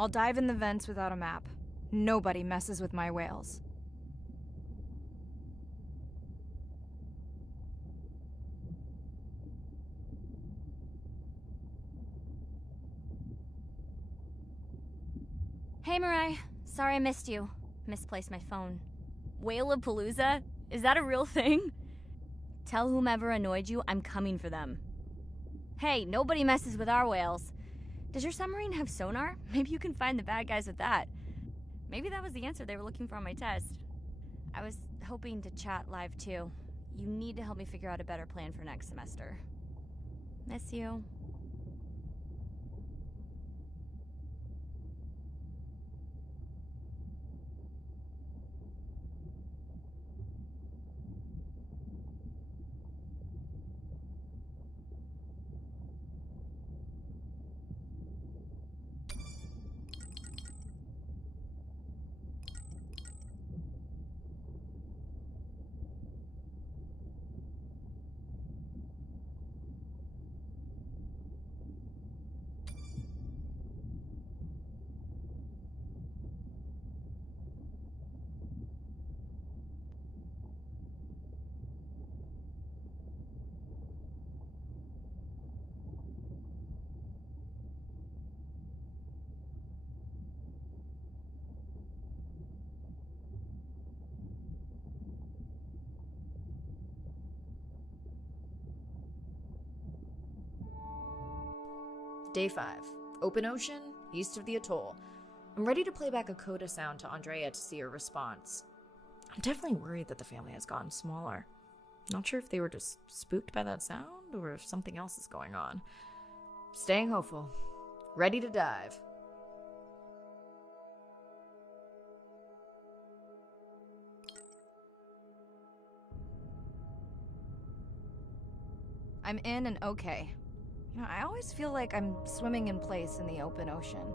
I'll dive in the vents without a map. Nobody messes with my whales. Hey, Mirai. Sorry I missed you. Misplaced my phone. Whale-a-palooza? Is that a real thing? Tell whomever annoyed you I'm coming for them. Hey, nobody messes with our whales. Does your submarine have sonar? Maybe you can find the bad guys with that. Maybe that was the answer they were looking for on my test. I was hoping to chat live too. You need to help me figure out a better plan for next semester. Miss you. Day 5. Open ocean, east of the atoll. I'm ready to play back a coda sound to Andrea to see her response. I'm definitely worried that the family has gotten smaller. Not sure if they were just spooked by that sound or if something else is going on. Staying hopeful. Ready to dive. I'm in and okay. You know, I always feel like I'm swimming in place in the open ocean.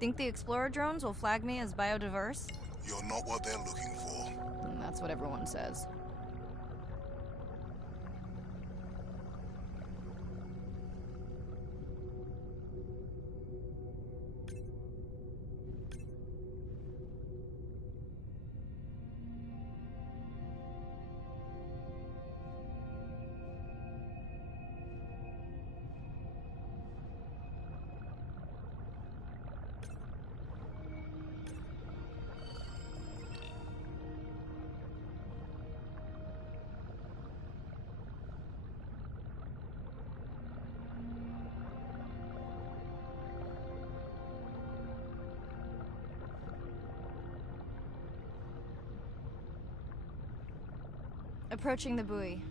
Think the Explorer drones will flag me as biodiverse? You're not what they're looking for. That's what everyone says. Approaching the buoy.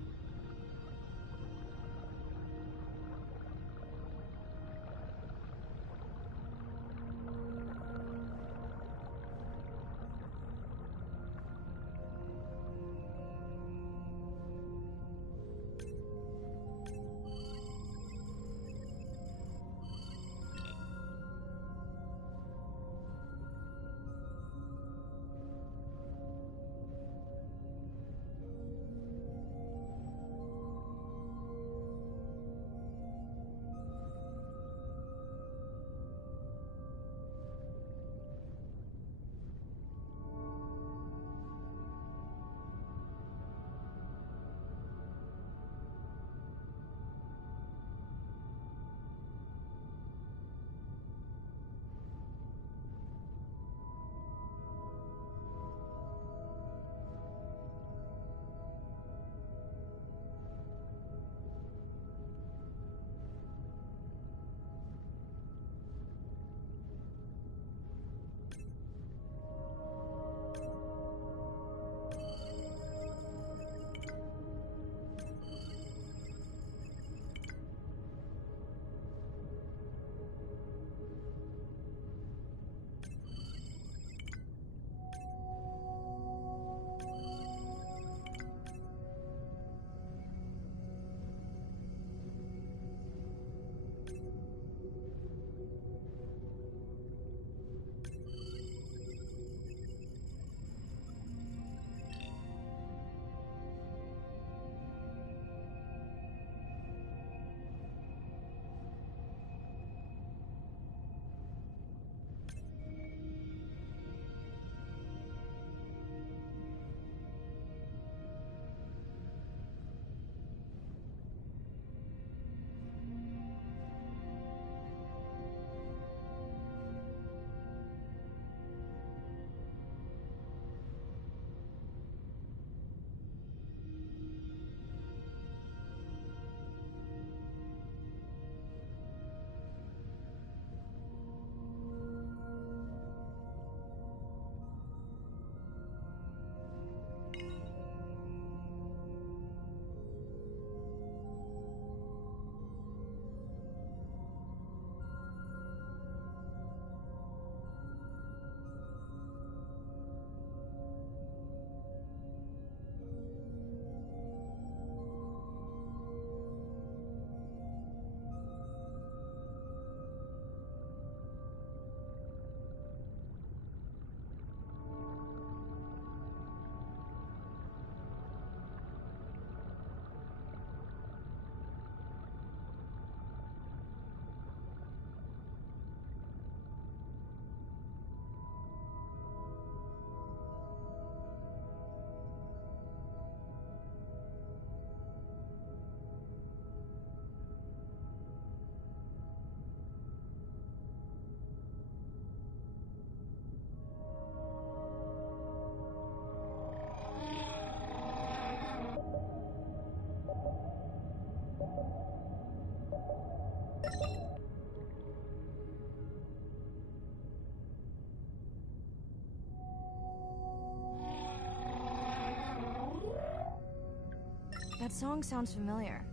That song sounds familiar.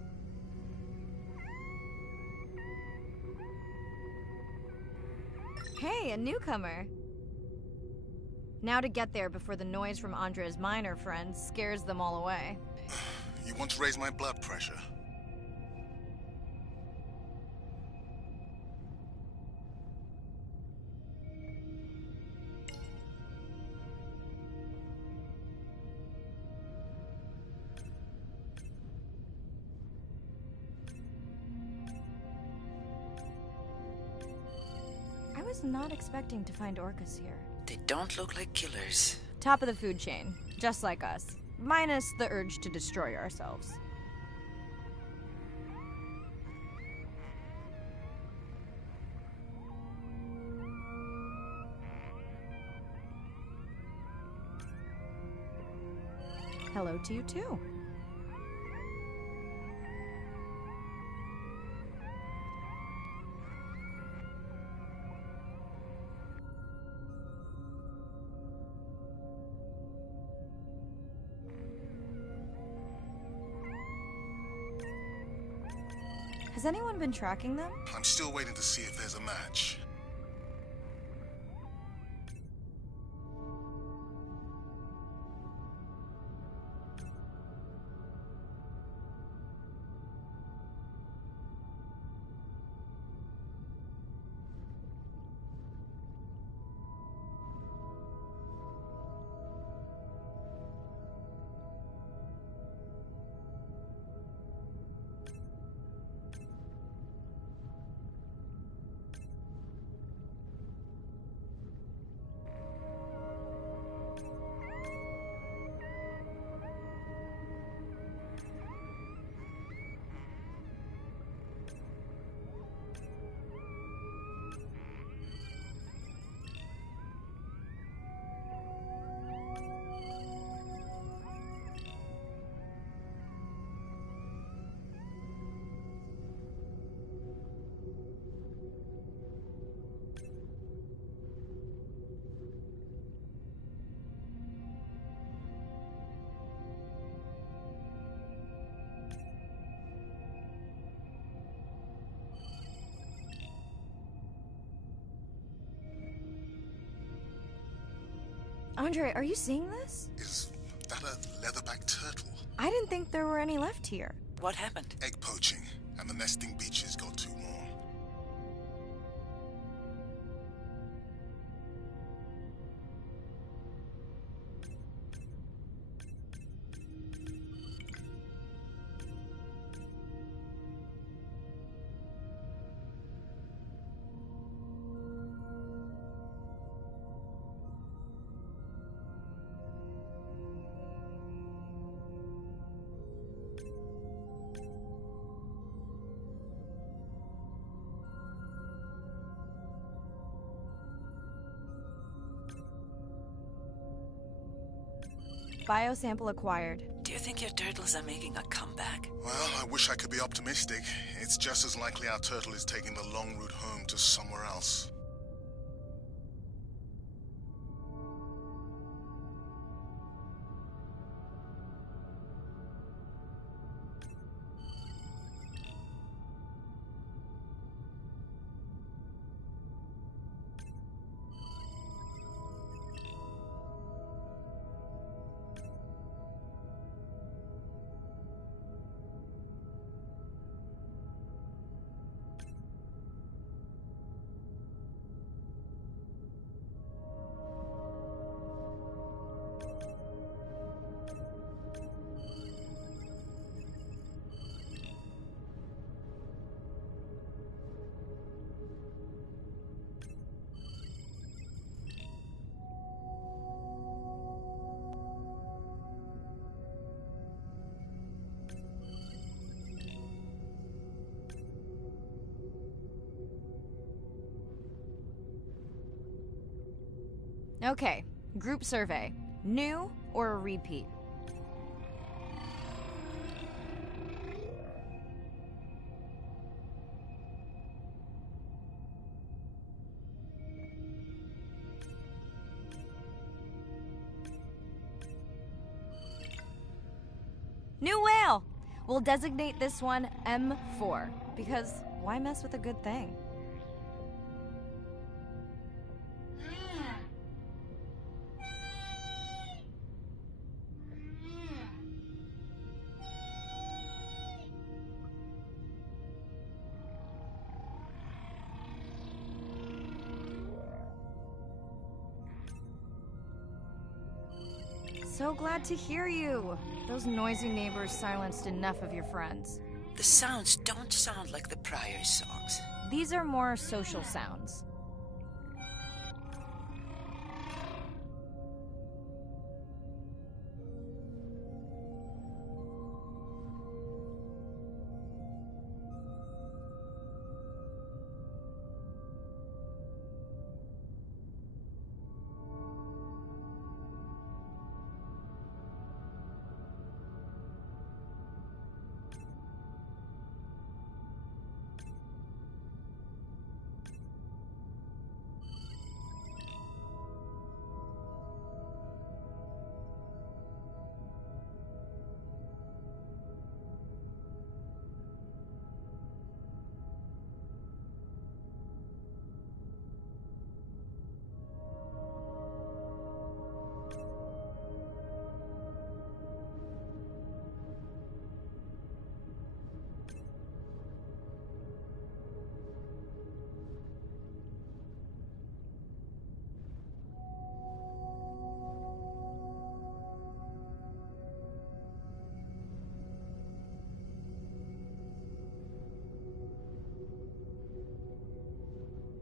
Hey, a newcomer. Now to get there before the noise from Andre's minor friends scares them all away. You want to raise my blood pressure? I was not expecting to find orcas here. They don't look like killers. Top of the food chain, just like us. Minus the urge to destroy ourselves. Hello to you too. Has anyone been tracking them? I'm still waiting to see if there's a match. Andre, are you seeing this? Is that a leatherback turtle? I didn't think there were any left here. What happened? Egg poaching, and the nesting beaches got too warm. Biosample acquired. Do you think your turtles are making a comeback? Well, I wish I could be optimistic. It's just as likely our turtle is taking the long route home to somewhere else. Okay, group survey. New or a repeat? New whale! We'll designate this one M4, because why mess with a good thing? So glad to hear you. Those noisy neighbors silenced enough of your friends. The sounds don't sound like the prior songs. These are more social sounds.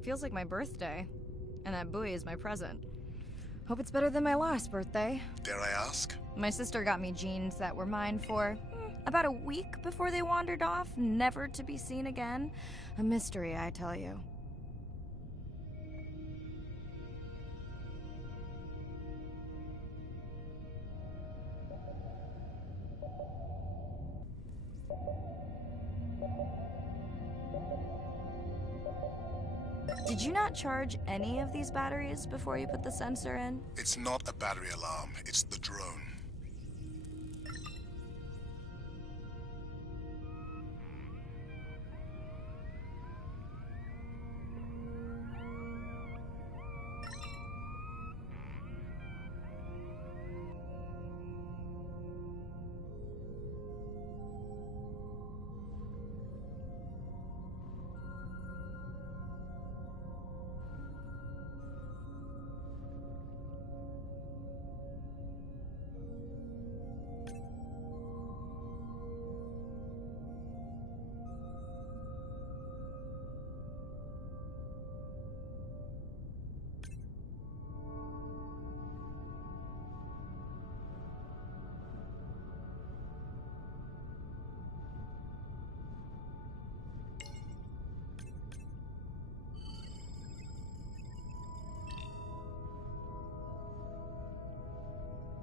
Feels like my birthday, and that buoy is my present. Hope it's better than my last birthday. Dare I ask? My sister got me jeans that were mine for about a week before they wandered off, never to be seen again. A mystery, I tell you. Did you not charge any of these batteries before you put the sensor in? It's not a battery alarm, it's the drone.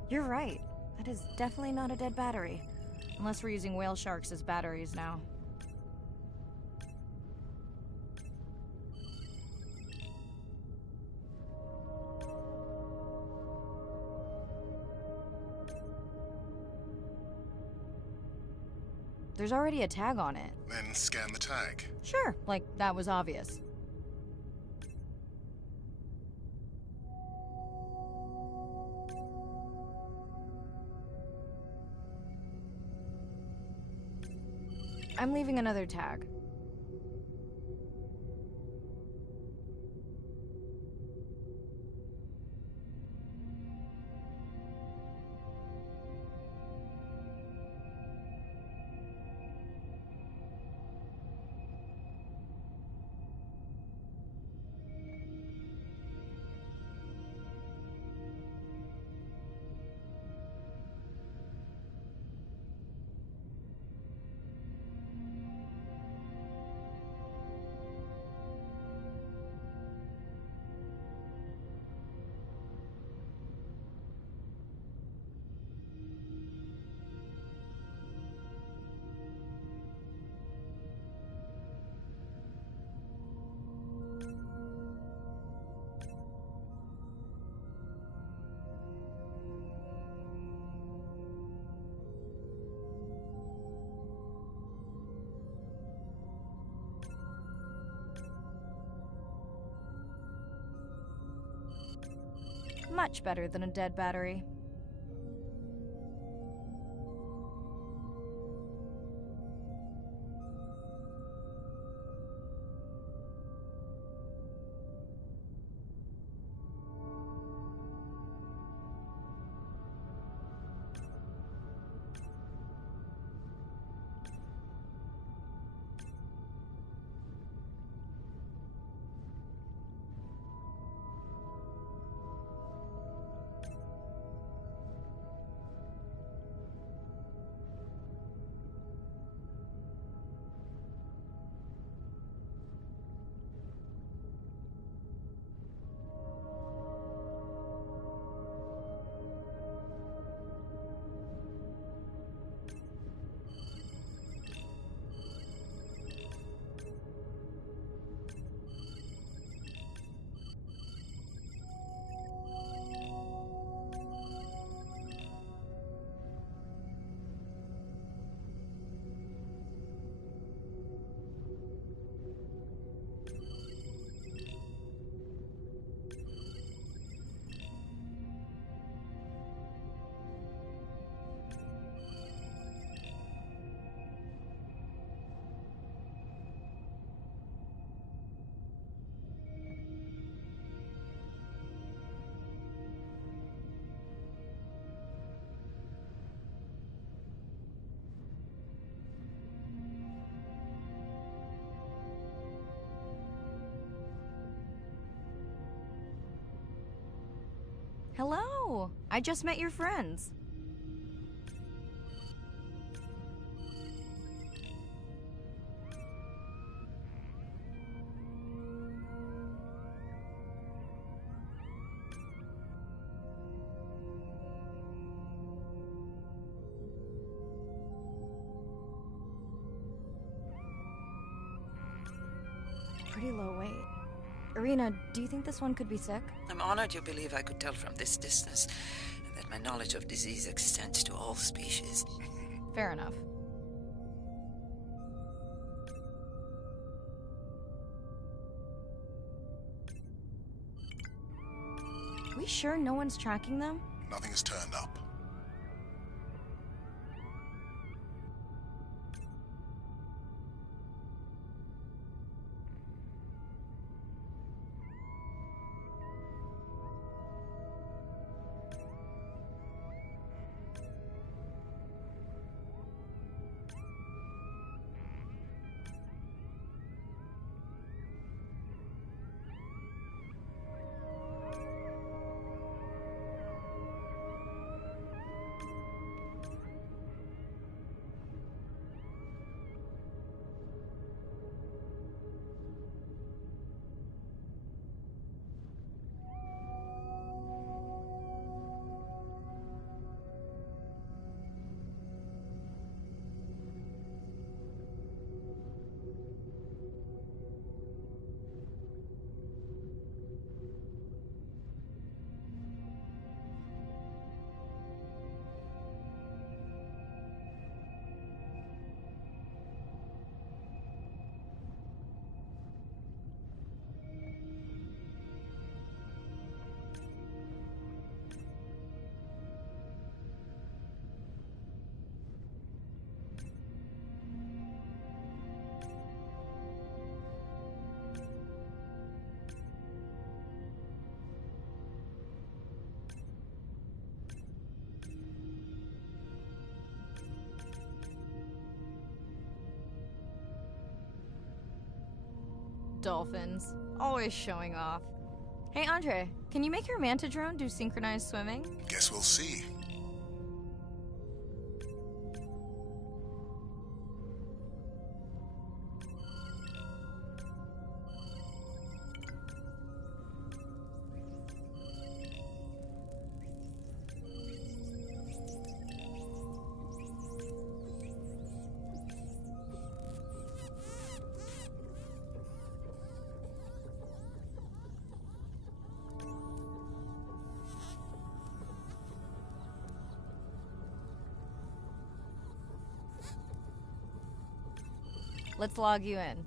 You're right. That is definitely not a dead battery. Unless we're using whale sharks as batteries now. There's already a tag on it. Then scan the tag. Sure, like that was obvious. I'm leaving another tag. Much better than a dead battery. Hello! I just met your friends. Pretty low weight. Irina, do you think this one could be sick? I'm honored you believe I could tell from this distance that my knowledge of disease extends to all species. Fair enough. We sure no one's tracking them? Nothing has turned up. Dolphins. Always showing off. Hey, Andre, can you make your manta drone do synchronized swimming? Guess we'll see. Let's log you in.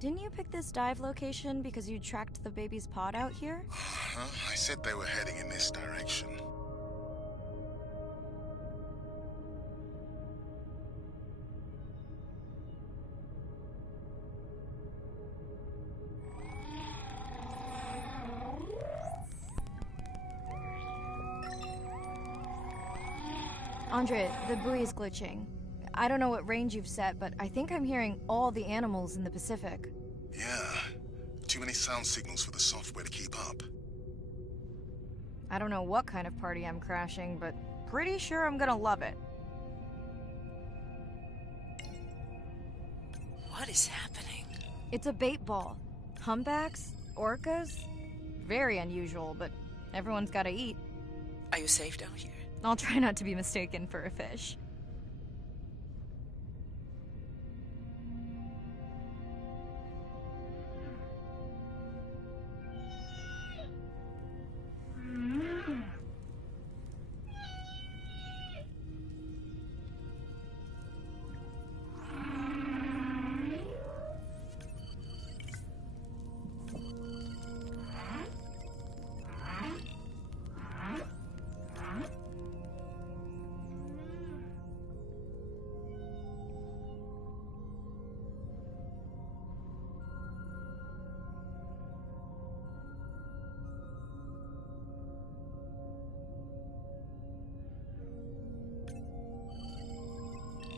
Didn't you pick this dive location because you tracked the baby's pod out here? I said they were heading in this direction. Andre, the buoy is glitching. I don't know what range you've set, but I think I'm hearing all the animals in the Pacific. Yeah. Too many sound signals for the software to keep up. I don't know what kind of party I'm crashing, but pretty sure I'm gonna love it. What is happening? It's a bait ball. Humpbacks? Orcas? Very unusual, but everyone's gotta eat. Are you safe down here? I'll try not to be mistaken for a fish.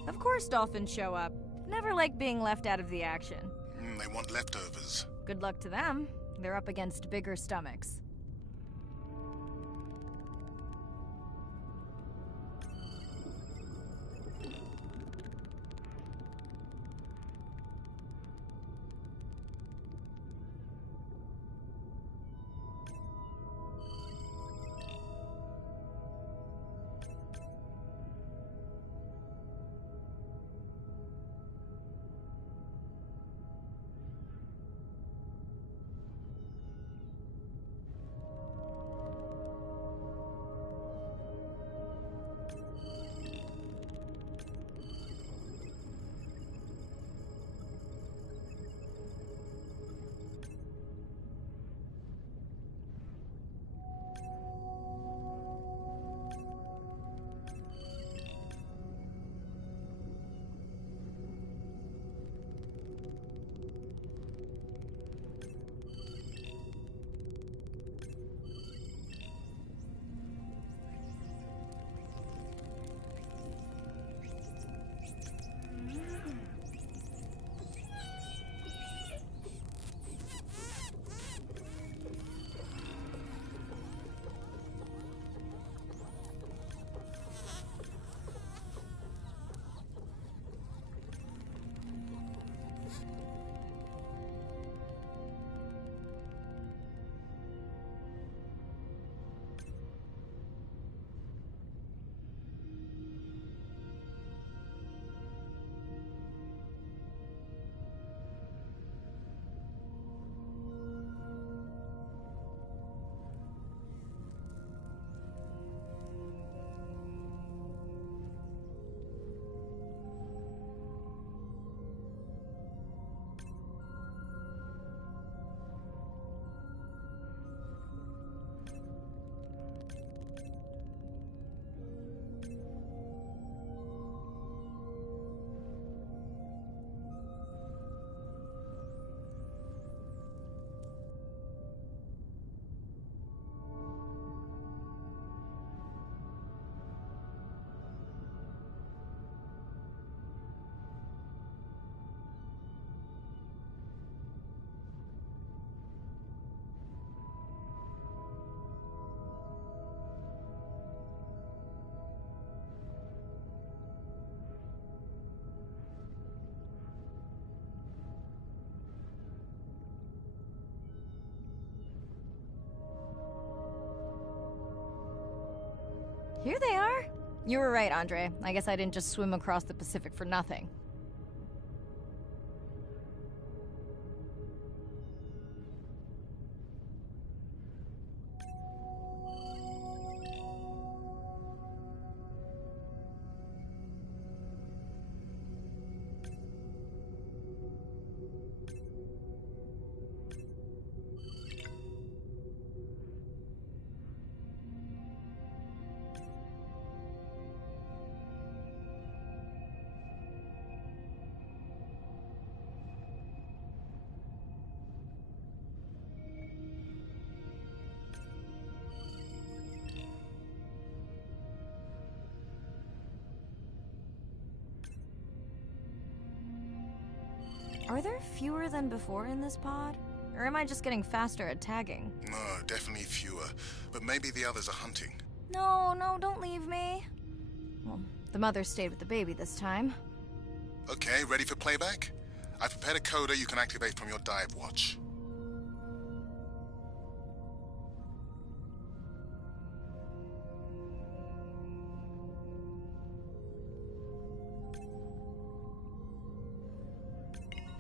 Of course dolphins show up. Never like being left out of the action. They want leftovers. Good luck to them. They're up against bigger stomachs. Here they are. You were right, Andre. I guess I didn't just swim across the Pacific for nothing. Are there fewer than before in this pod? Or am I just getting faster at tagging? No, definitely fewer. But maybe the others are hunting. No, don't leave me. Well, the mother stayed with the baby this time. Okay, ready for playback? I've prepared a coder you can activate from your dive watch.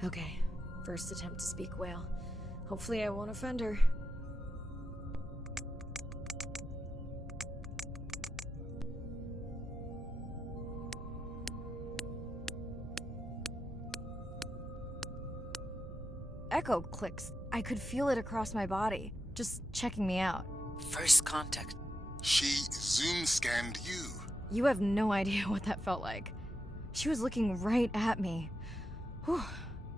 Okay, first attempt to speak whale. Hopefully I won't offend her. Echo clicks. I could feel it across my body, just checking me out. First contact. She zoom scanned you. You have no idea what that felt like. She was looking right at me. Whew,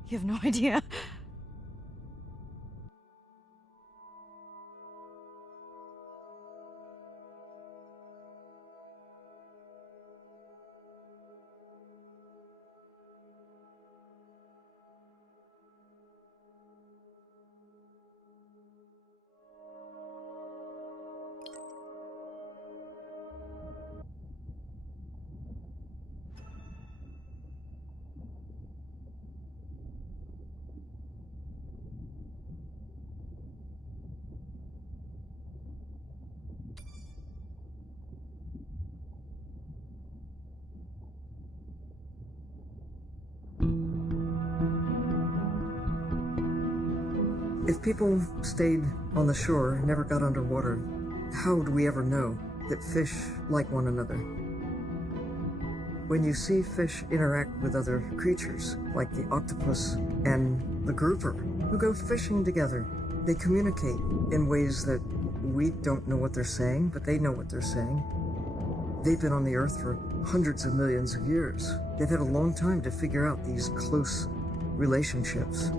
you have no idea. If people stayed on the shore, never got underwater, how would we ever know that fish like one another? When you see fish interact with other creatures, like the octopus and the grouper, who go fishing together, they communicate in ways that we don't know what they're saying, but they know what they're saying. They've been on the Earth for hundreds of millions of years. They've had a long time to figure out these close relationships.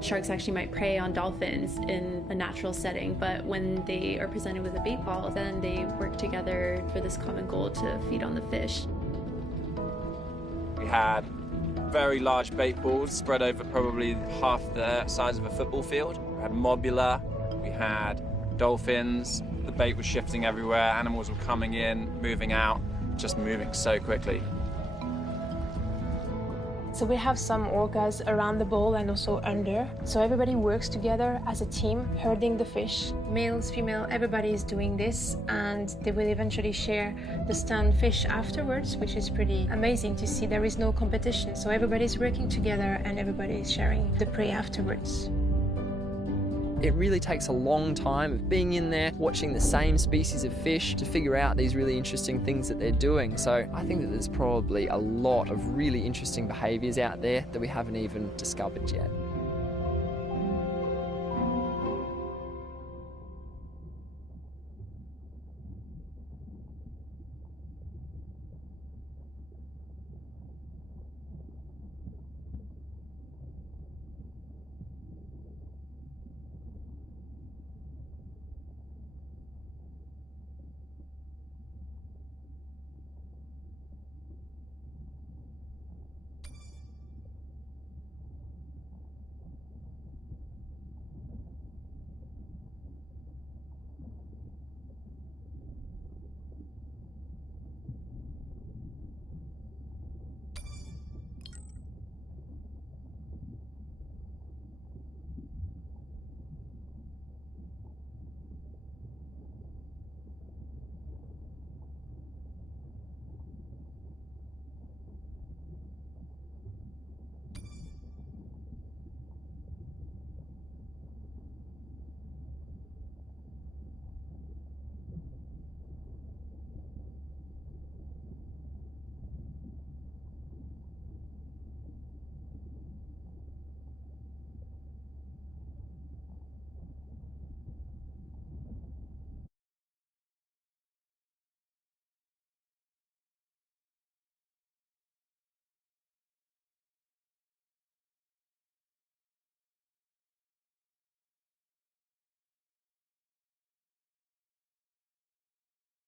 Sharks actually might prey on dolphins in a natural setting, but when they are presented with a bait ball, then they work together for this common goal to feed on the fish. We had very large bait balls spread over probably half the size of a football field. We had mobula, we had dolphins, the bait was shifting everywhere, animals were coming in, moving out, just moving so quickly. So we have some orcas around the bowl and also under. So everybody works together as a team, herding the fish. Males, female, everybody is doing this, and they will eventually share the stunned fish afterwards, which is pretty amazing to see. There is no competition, so everybody's working together and everybody is sharing the prey afterwards. It really takes a long time of being in there, watching the same species of fish to figure out these really interesting things that they're doing. So I think that there's probably a lot of really interesting behaviours out there that we haven't even discovered yet.